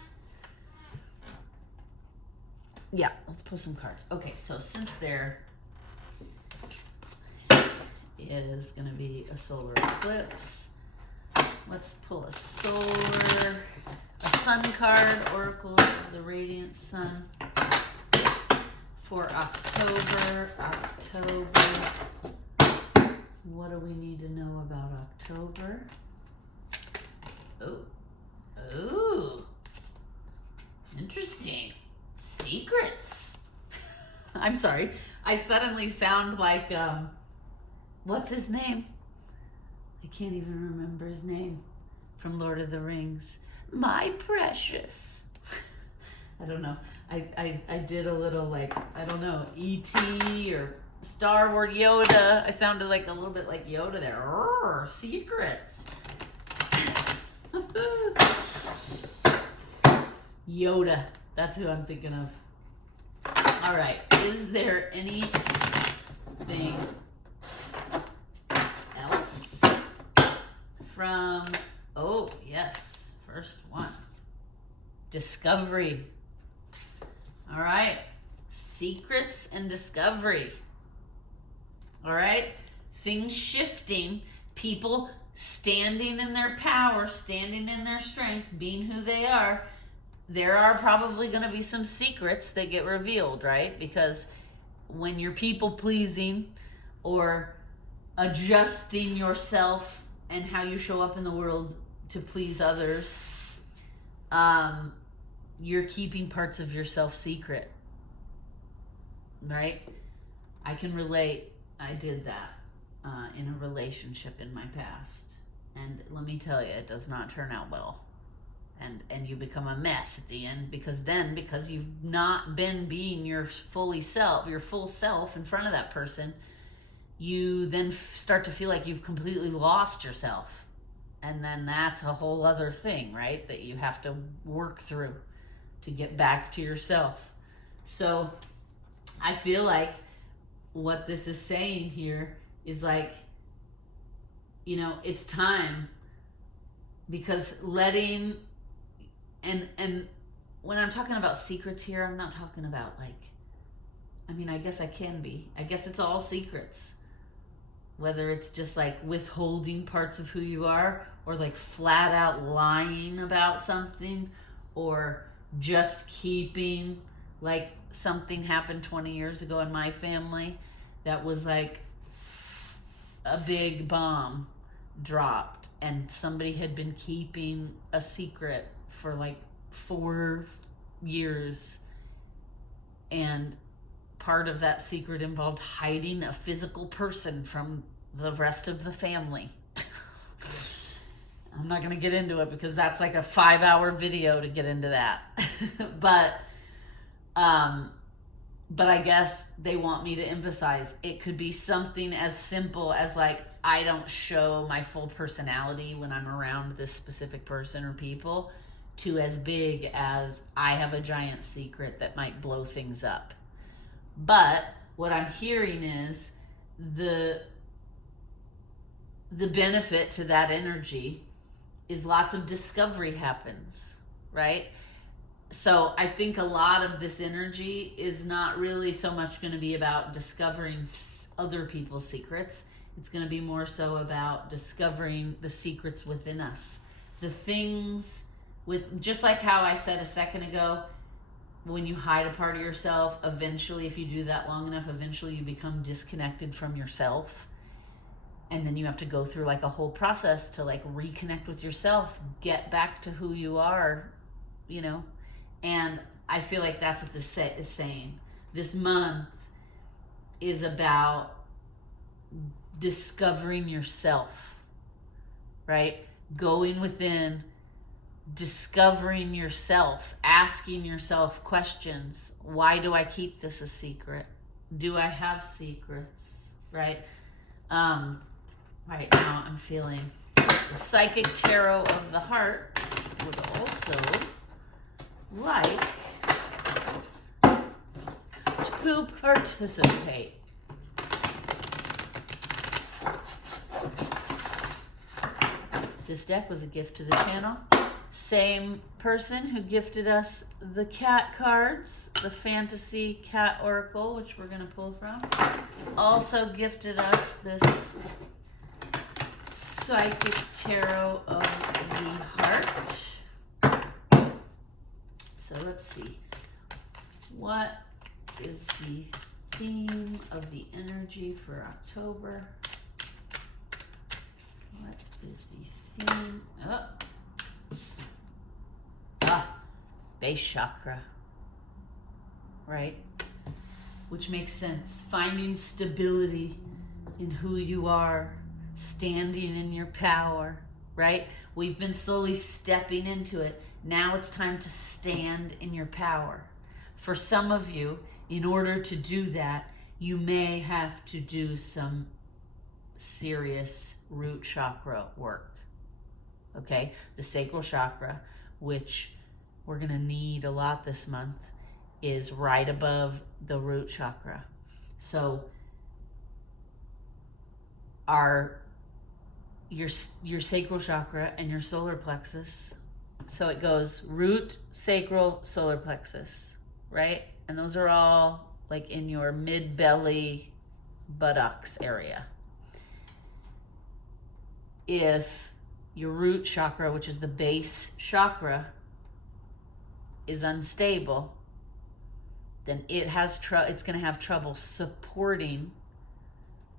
yeah, let's pull some cards. Okay, so since there is going to be a solar eclipse, let's pull a sun card, oracles of the radiant sun for October. What do we need to know about October? Oh, interesting. Secrets. I'm sorry. I suddenly sound like, what's his name? I can't even remember his name from Lord of the Rings. My precious. I don't know. I did a little, like, I don't know, E.T. or Star Wars Yoda. I sounded like a little bit like Yoda there. Secrets. Yoda. That's who I'm thinking of. All right. Is there anything else from... Oh, yes. First one. Discovery. All right. Secrets and discovery. All right. Things shifting. People standing in their power, standing in their strength, being who they are. There are probably going to be some secrets that get revealed, right? Because when you're people pleasing or adjusting yourself and how you show up in the world to please others, you're keeping parts of yourself secret, right? I can relate. I did that in a relationship in my past. And let me tell you, it does not turn out well. And you become a mess at the end, because you've not been being your full self in front of that person, you then start to feel like you've completely lost yourself. And then that's a whole other thing, right? That you have to work through to get back to yourself. So I feel like what this is saying here is like, you know, it's time, because letting, and when I'm talking about secrets here, I'm not talking about like, I mean, I guess I can be. I guess it's all secrets. Whether it's just like withholding parts of who you are, or like flat out lying about something, or just keeping, like something happened 20 years ago in my family that was like a big bomb dropped, and somebody had been keeping a secret for like 4 years, and part of that secret involved hiding a physical person from the rest of the family. I'm not going to get into it because that's like a 5-hour video to get into that. but I guess they want me to emphasize it could be something as simple as like, I don't show my full personality when I'm around this specific person or people, to as big as I have a giant secret that might blow things up. But what I'm hearing is the benefit to that energy is lots of discovery happens, right? So I think a lot of this energy is not really so much going to be about discovering other people's secrets. It's going to be more so about discovering the secrets within us. The things with, just like how I said a second ago, when you hide a part of yourself, eventually, if you do that long enough, eventually you become disconnected from yourself. And then you have to go through like a whole process to like reconnect with yourself, get back to who you are, you know? And I feel like that's what this set is saying. This month is about discovering yourself, right? Going within, discovering yourself, asking yourself questions. Why do I keep this a secret? Do I have secrets, right? Right now I'm feeling the Psychic Tarot of the Heart would also like to participate. This deck was a gift to the channel. Same person who gifted us the cat cards, the Fantasy Cat Oracle, which we're going to pull from, also gifted us this Psychic Tarot of the Heart. So let's see. What is the theme of the energy for October? What is the theme? Base chakra, right? Which makes sense. Finding stability in who you are, standing in your power, right? We've been slowly stepping into it. Now it's time to stand in your power. For some of you, in order to do that, you may have to do some serious root chakra work. Okay? The sacral chakra, which we're going to need a lot this month, is right above the root chakra. So your sacral chakra and your solar plexus, so it goes root, sacral, solar plexus, right? And those are all like in your mid-belly buttocks area. If your root chakra, which is the base chakra, is unstable, then it's going to have trouble supporting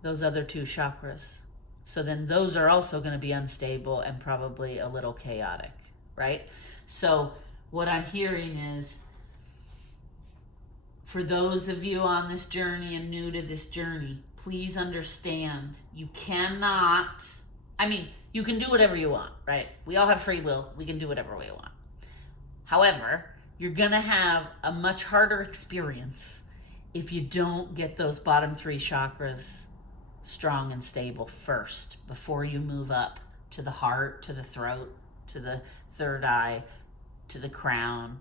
those other two chakras. So then those are also going to be unstable and probably a little chaotic, right? So what I'm hearing is, for those of you on this journey and new to this journey, please understand you cannot, you can do whatever you want, right? We all have free will. We can do whatever we want. However, you're going to have a much harder experience if you don't get those bottom 3 chakras strong and stable first, before you move up to the heart, to the throat, to the third eye, to the crown,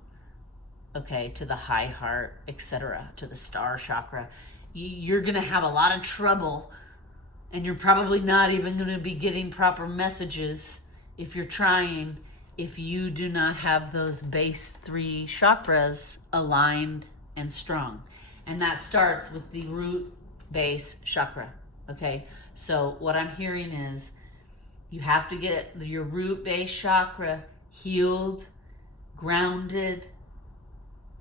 okay, to the high heart, etc., to the star chakra. You're going to have a lot of trouble And you're probably not even going to be getting proper messages if you're trying, if you do not have those base 3 chakras aligned and strong. And that starts with the root base chakra. Okay, so what I'm hearing is you have to get your root base chakra healed, grounded,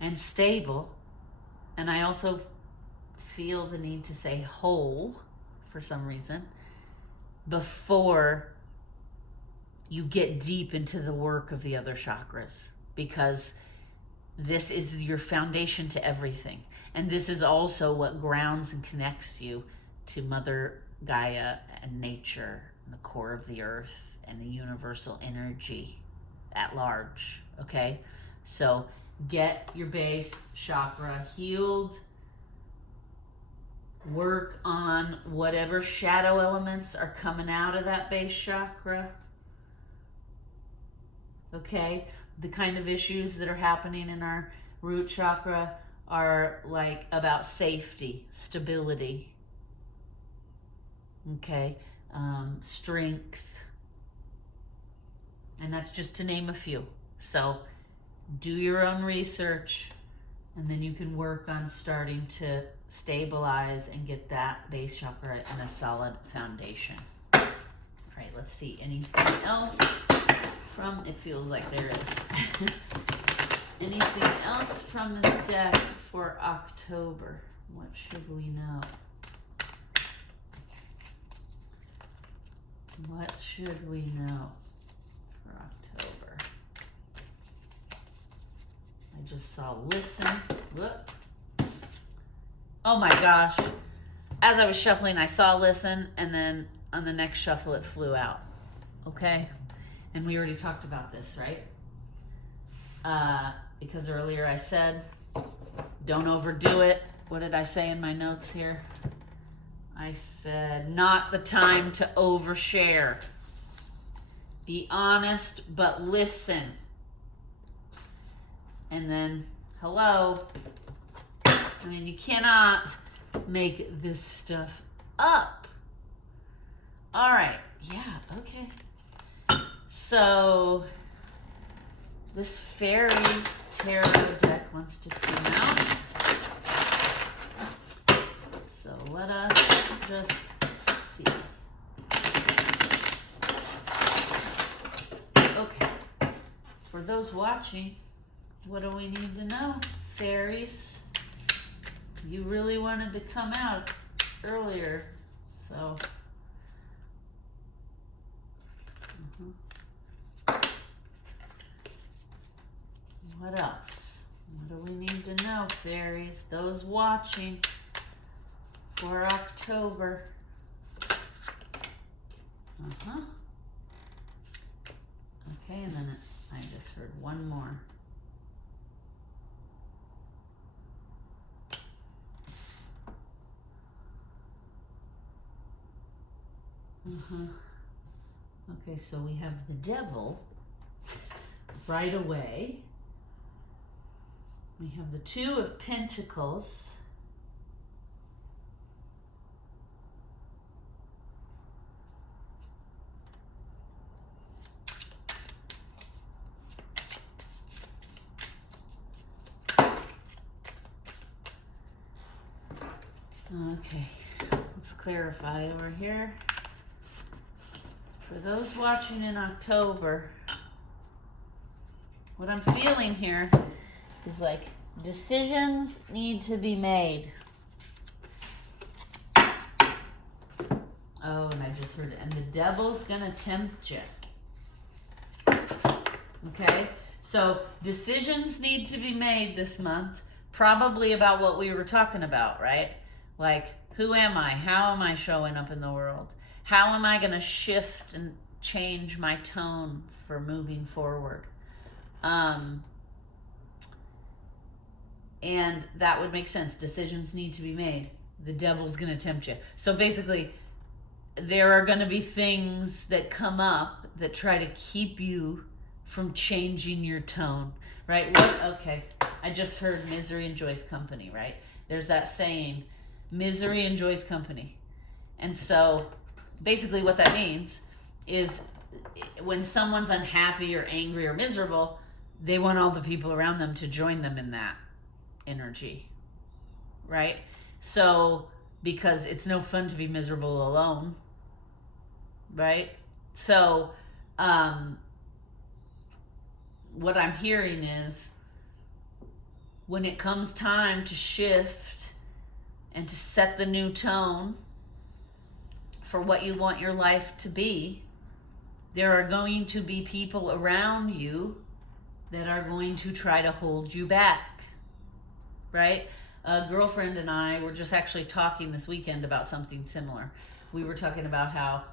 and stable. And I also feel the need to say whole for some reason before you get deep into the work of the other chakras, because this is your foundation to everything. And this is also what grounds and connects you to Mother Gaia and nature and the core of the earth and the universal energy at large. Okay, so get your base chakra healed, work on whatever shadow elements are coming out of that base chakra. Okay, the kind of issues that are happening in our root chakra are like about safety, stability, okay, strength, and that's just to name a few. So do your own research, and then you can work on starting to stabilize and get that base chakra in a solid foundation. All right, let's see, anything else from, it feels like there is. Anything else from this deck for October? What should we know? What should we know for October? I just saw listen. Whoop. Oh my gosh. As I was shuffling, I saw listen, and then on the next shuffle, it flew out. Okay? And we already talked about this, right? Because earlier I said, don't overdo it. What did I say in my notes here? I said, not the time to overshare. Be honest, but listen. And then, hello. I mean, you cannot make this stuff up. All right. Yeah, okay. So, this fairy tarot deck wants to come out. So let us just see. Okay. For those watching, what do we need to know? Fairies, you really wanted to come out earlier, so. What else? What do we need to know, fairies? Those watching for October. Okay, and then I just heard one more. Okay, so we have the devil right away. We have the 2 of Pentacles. Okay, let's clarify over here. For those watching in October, what I'm feeling here is like decisions need to be made. Oh, and I just heard it. And the devil's gonna tempt you. Okay, so decisions need to be made this month, probably about what we were talking about, right? Like, who am I? How am I showing up in the world? How am I gonna shift and change my tone for moving forward? And that would make sense. Decisions need to be made. The devil's going to tempt you. So basically, there are going to be things that come up that try to keep you from changing your tone, right? Okay, I just heard misery enjoys company, right? There's that saying, misery enjoys company. And so basically what that means is when someone's unhappy or angry or miserable, they want all the people around them to join them in that energy, right? So, because it's no fun to be miserable alone, right? So, what I'm hearing is when it comes time to shift and to set the new tone for what you want your life to be, there are going to be people around you that are going to try to hold you back, right? A girlfriend and I were just actually talking this weekend about something similar. We were talking about how,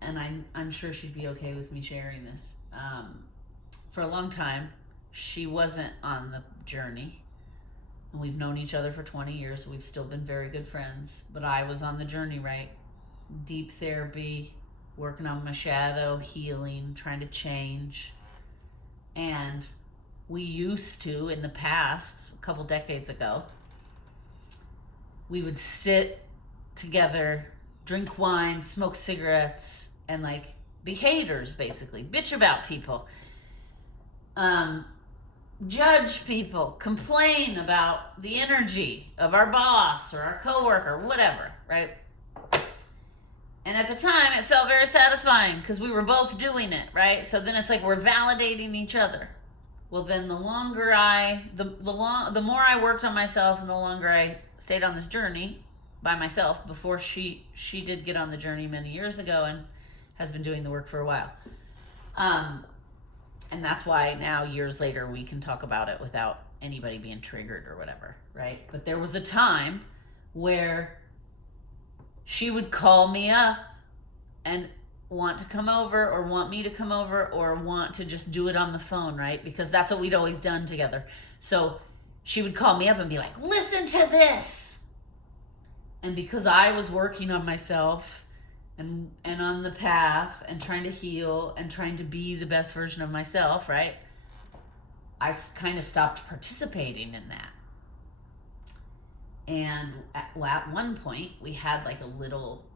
and I'm sure she'd be okay with me sharing this, for a long time, she wasn't on the journey. And we've known each other for 20 years. We've still been very good friends. But I was on the journey, right? Deep therapy, working on my shadow, healing, trying to change. And we used to, in the past, a couple decades ago, we would sit together, drink wine, smoke cigarettes, and like be haters, basically. Bitch about people. Judge people, complain about the energy of our boss or our coworker, whatever, right? And at the time, it felt very satisfying because we were both doing it, right? So then it's like we're validating each other. Well, then the more I worked on myself and the longer I stayed on this journey by myself before she did get on the journey many years ago and has been doing the work for a while. And that's why now, years later, we can talk about it without anybody being triggered or whatever, right? But there was a time where she would call me up and want to come over or want me to come over or want to just do it on the phone, right? Because that's what we'd always done together. So she would call me up and be like, listen to this. And because I was working on myself and on the path and trying to heal and trying to be the best version of myself, right? I kind of stopped participating in that. And at one point, we had like a little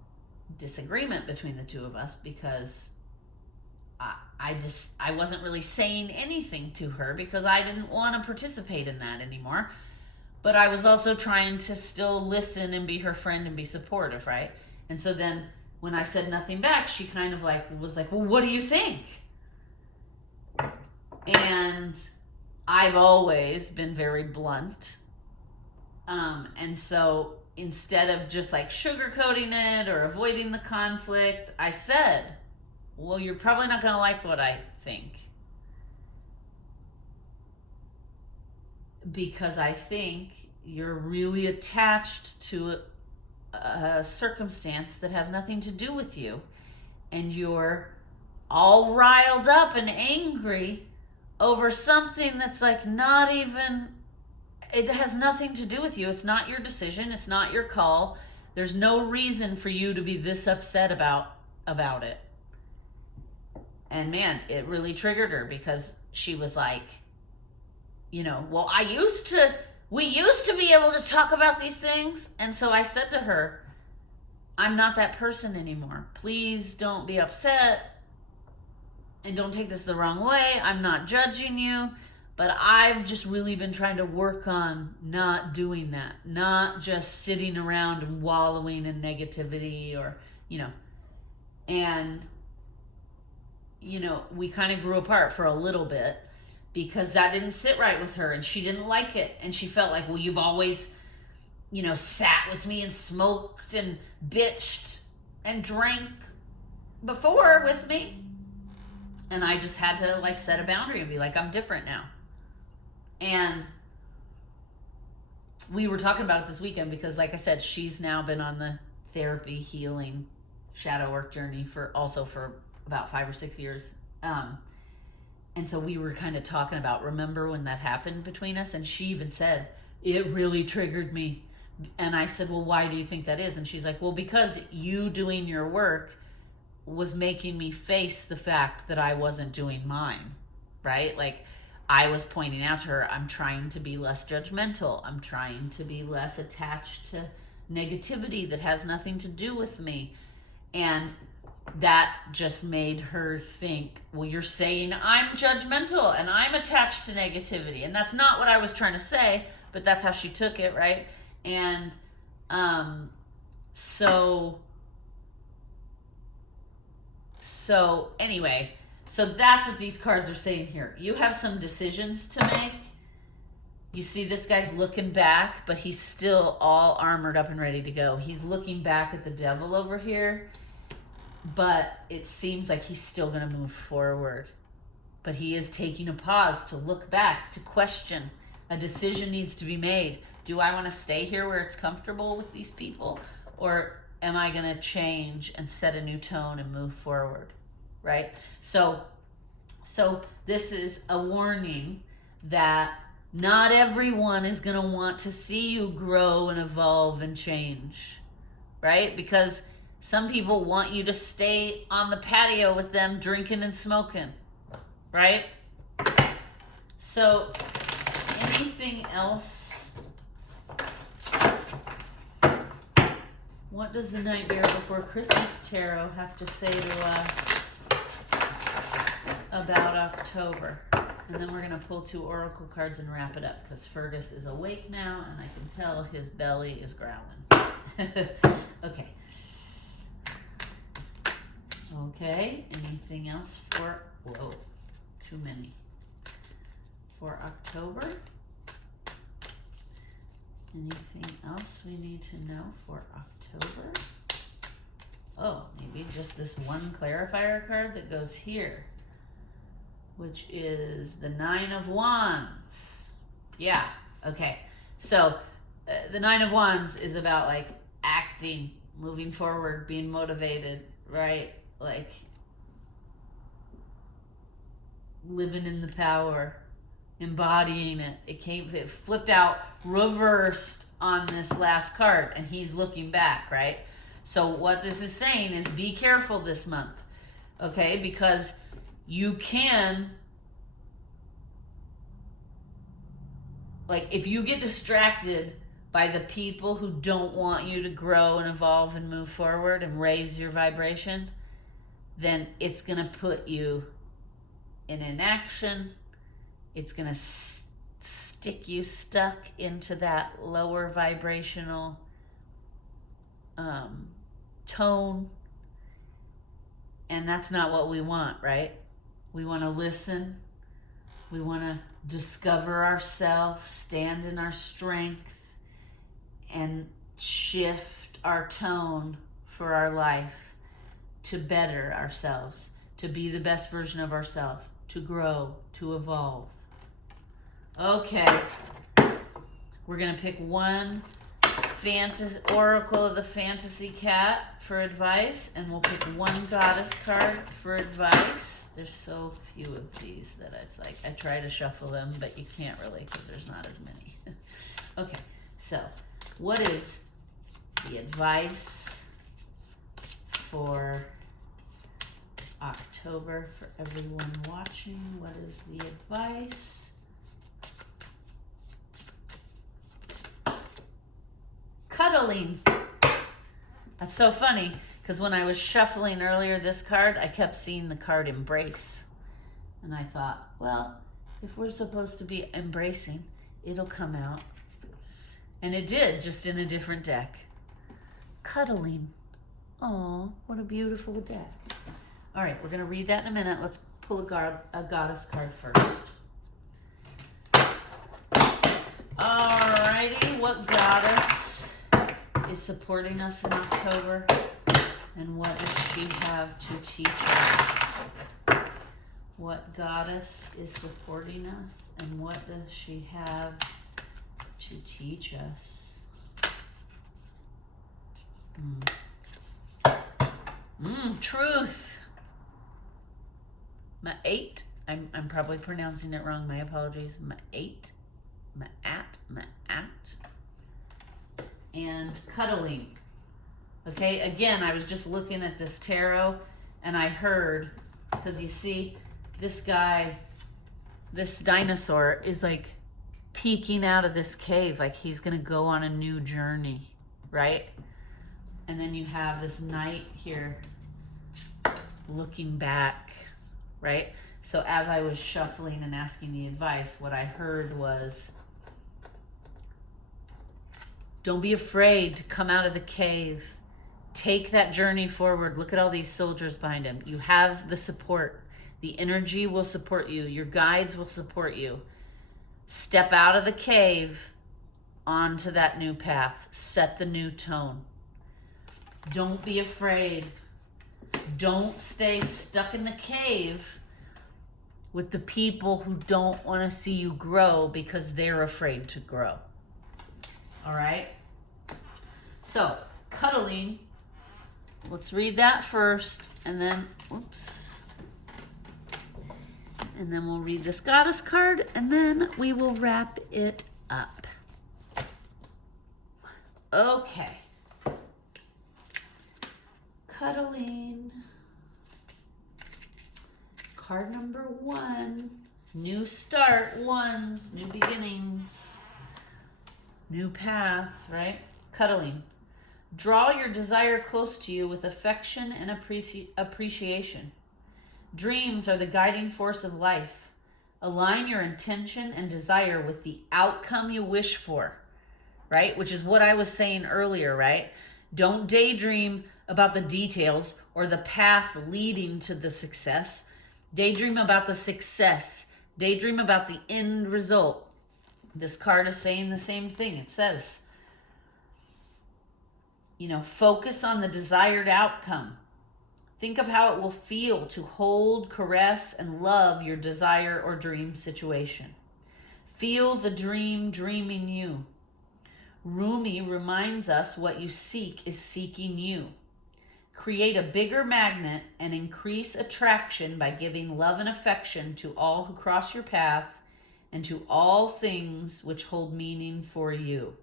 disagreement between the two of us because I wasn't really saying anything to her because I didn't want to participate in that anymore. But I was also trying to still listen and be her friend and be supportive, right? And so then when I said nothing back, she kind of like was like, well, what do you think? And I've always been very blunt. And so instead of just like sugarcoating it or avoiding the conflict, I said, well, you're probably not going to like what I think. Because I think you're really attached to a circumstance that has nothing to do with you. And you're all riled up and angry over something that's like not even, it has nothing to do with you. It's not your decision. It's not your call. There's no reason for you to be this upset about it. And man, it really triggered her because she was like, you know, well, we used to be able to talk about these things. And so I said to her, I'm not that person anymore. Please don't be upset and don't take this the wrong way. I'm not judging you, but I've just really been trying to work on not doing that, not just sitting around and wallowing in negativity or, you know, and, you know, we kind of grew apart for a little bit because that didn't sit right with her and she didn't like it. And she felt like, well, you've always, you know, sat with me and smoked and bitched and drank before with me. And I just had to like set a boundary and be like, I'm different now. And we were talking about it this weekend because, like I said, she's now been on the therapy, healing, shadow work journey for about 5 or 6 years. And so we were kind of talking about, remember when that happened between us? And she even said, it really triggered me. And I said, well, why do you think that is? And she's like, well, because you doing your work was making me face the fact that I wasn't doing mine, right? Like I was pointing out to her, I'm trying to be less judgmental. I'm trying to be less attached to negativity that has nothing to do with me. And that just made her think, well, you're saying I'm judgmental and I'm attached to negativity. And that's not what I was trying to say, but that's how she took it, right? And so anyway, so that's what these cards are saying here. You have some decisions to make. You see this guy's looking back, but he's still all armored up and ready to go. He's looking back at the devil over here, but it seems like he's still going to move forward. But he is taking a pause to look back, to question. A decision needs to be made. Do I want to stay here where it's comfortable with these people? Or am I going to change and set a new tone and move forward? Right? So this is a warning that not everyone is going to want to see you grow and evolve and change. Right? Because some people want you to stay on the patio with them drinking and smoking. Right? So anything else? What does the Nightmare Before Christmas Tarot have to say to us about October? And then we're going to pull 2 oracle cards and wrap it up, because Fergus is awake now and I can tell his belly is growling. Okay. Okay, anything else for, whoa, too many. For October? Anything else we need to know for October? Oh, maybe just this one clarifier card that goes here, which is the 9 of Wands. Yeah, okay. So the 9 of Wands is about like acting, moving forward, being motivated, right? Like living in the power, embodying it. It flipped out, reversed on this last card, and he's looking back, right? So what this is saying is be careful this month, okay? Because you can, like, if you get distracted by the people who don't want you to grow and evolve and move forward and raise your vibration, then it's going to put you in inaction. It's going to stick you stuck into that lower vibrational tone. And that's not what we want, right? We want to listen. We want to discover ourselves, stand in our strength, and shift our tone for our life to better ourselves, to be the best version of ourselves, to grow, to evolve. Okay, we're going to pick one oracle of the fantasy cat for advice, and we'll pick one goddess card for advice. There's so few of these that it's like I try to shuffle them, but you can't really because there's not as many. Okay, so what is the advice for October for everyone watching? What is the advice? Cuddling. That's so funny because when I was shuffling earlier this card, I kept seeing the card embrace. And I thought, well, if we're supposed to be embracing, it'll come out. And it did, just in a different deck. Cuddling. Oh, what a beautiful deck. All right, we're going to read that in a minute. Let's pull a goddess card first. All righty, what goddess is supporting us in October? And what does she have to teach us? What goddess is supporting us? And what does she have to teach us? Truth. Ma'at. I'm probably pronouncing it wrong. My apologies. Ma'at. And cuddling. Okay, again, I was just looking at this tarot and I heard, because you see, this guy, this dinosaur is like peeking out of this cave like he's going to go on a new journey, right? And then you have this knight here looking back, right? So as I was shuffling and asking the advice, what I heard was, don't be afraid to come out of the cave. Take that journey forward. Look at all these soldiers behind him. You have the support. The energy will support you. Your guides will support you. Step out of the cave onto that new path. Set the new tone. Don't be afraid. Don't stay stuck in the cave with the people who don't want to see you grow because they're afraid to grow. All right? So, cuddling. Let's read that first, and then, whoops. And then we'll read this goddess card, and then we will wrap it up. Okay. Cuddling. Card number 1. New start, ones, new beginnings, new path, right? Cuddling. Draw your desire close to you with affection and appreciation. Dreams are the guiding force of life. Align your intention and desire with the outcome you wish for, right? Which is what I was saying earlier, right? Don't daydream about the details or the path leading to the success. Daydream about the success. Daydream about the end result. This card is saying the same thing. It says, focus on the desired outcome. Think of how it will feel to hold, caress, and love your desire or dream situation. Feel the dream dreaming you. Rumi reminds us what you seek is seeking you. Create a bigger magnet and increase attraction by giving love and affection to all who cross your path and to all things which hold meaning for you.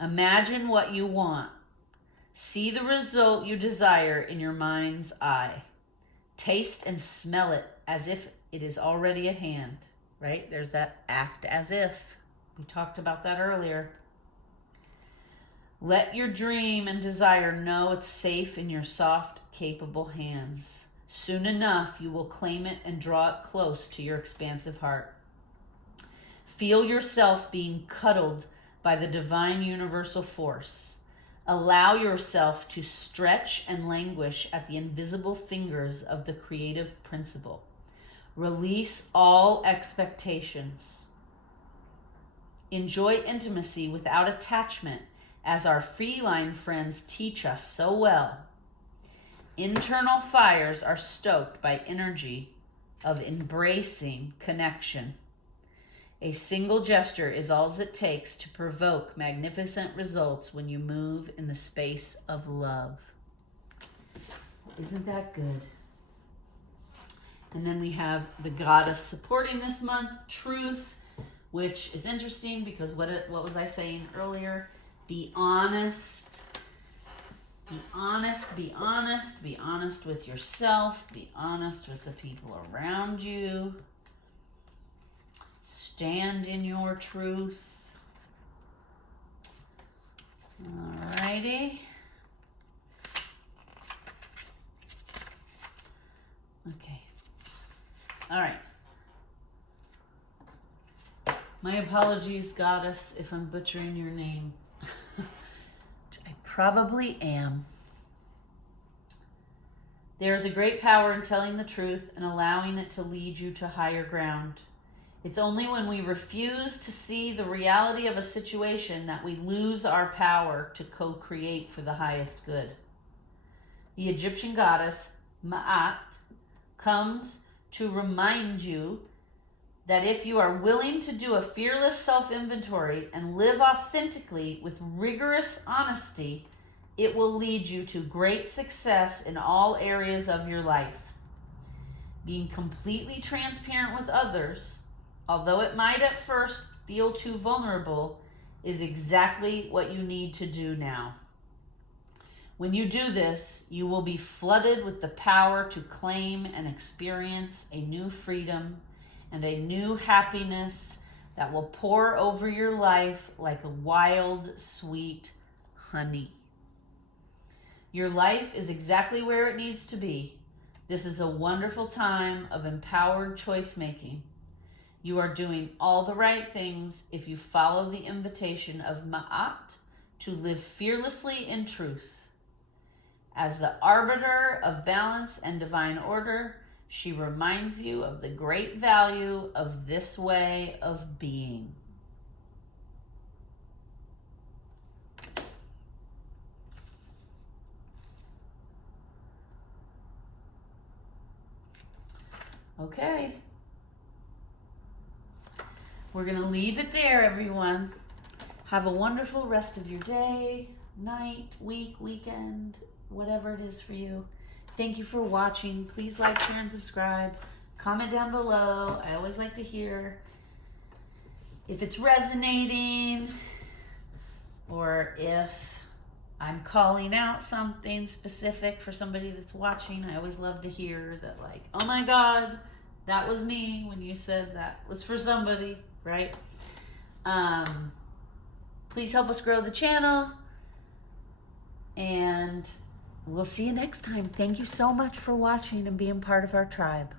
Imagine what you want. See the result you desire in your mind's eye. Taste and smell it as if it is already at hand, right? There's that act as if. We talked about that earlier. Let your dream and desire know it's safe in your soft, capable hands. Soon enough, you will claim it and draw it close to your expansive heart. Feel yourself being cuddled by the divine universal force. Allow yourself to stretch and languish at the invisible fingers of the creative principle. Release all expectations. Enjoy intimacy without attachment, as our feline friends teach us so well. Internal fires are stoked by energy of embracing connection. A single gesture is all it takes to provoke magnificent results when you move in the space of love. Isn't that good? And then we have the goddess supporting this month, Truth, which is interesting because what was I saying earlier? Be honest. Be honest, be honest, be honest with yourself, be honest with the people around you. Stand in your truth. Alrighty. Okay. Alright. My apologies, goddess, if I'm butchering your name. I probably am. There is a great power in telling the truth and allowing it to lead you to higher ground. It's only when we refuse to see the reality of a situation that we lose our power to co-create for the highest good. The Egyptian goddess, Ma'at, comes to remind you that if you are willing to do a fearless self-inventory and live authentically with rigorous honesty, it will lead you to great success in all areas of your life. Being completely transparent with others, although it might at first feel too vulnerable, is exactly what you need to do now. When you do this, you will be flooded with the power to claim and experience a new freedom and a new happiness that will pour over your life like a wild, sweet honey. Your life is exactly where it needs to be. This is a wonderful time of empowered choice making. You are doing all the right things if you follow the invitation of Ma'at to live fearlessly in truth. As the arbiter of balance and divine order, she reminds you of the great value of this way of being. Okay. We're going to leave it there, everyone. Have a wonderful rest of your day, night, week, weekend, whatever it is for you. Thank you for watching. Please like, share, and subscribe. Comment down below. I always like to hear if it's resonating or if I'm calling out something specific for somebody that's watching. I always love to hear that, like, oh my God, that was me when you said that was for somebody, right? Please help us grow the channel, and we'll see you next time. Thank you so much for watching and being part of our tribe.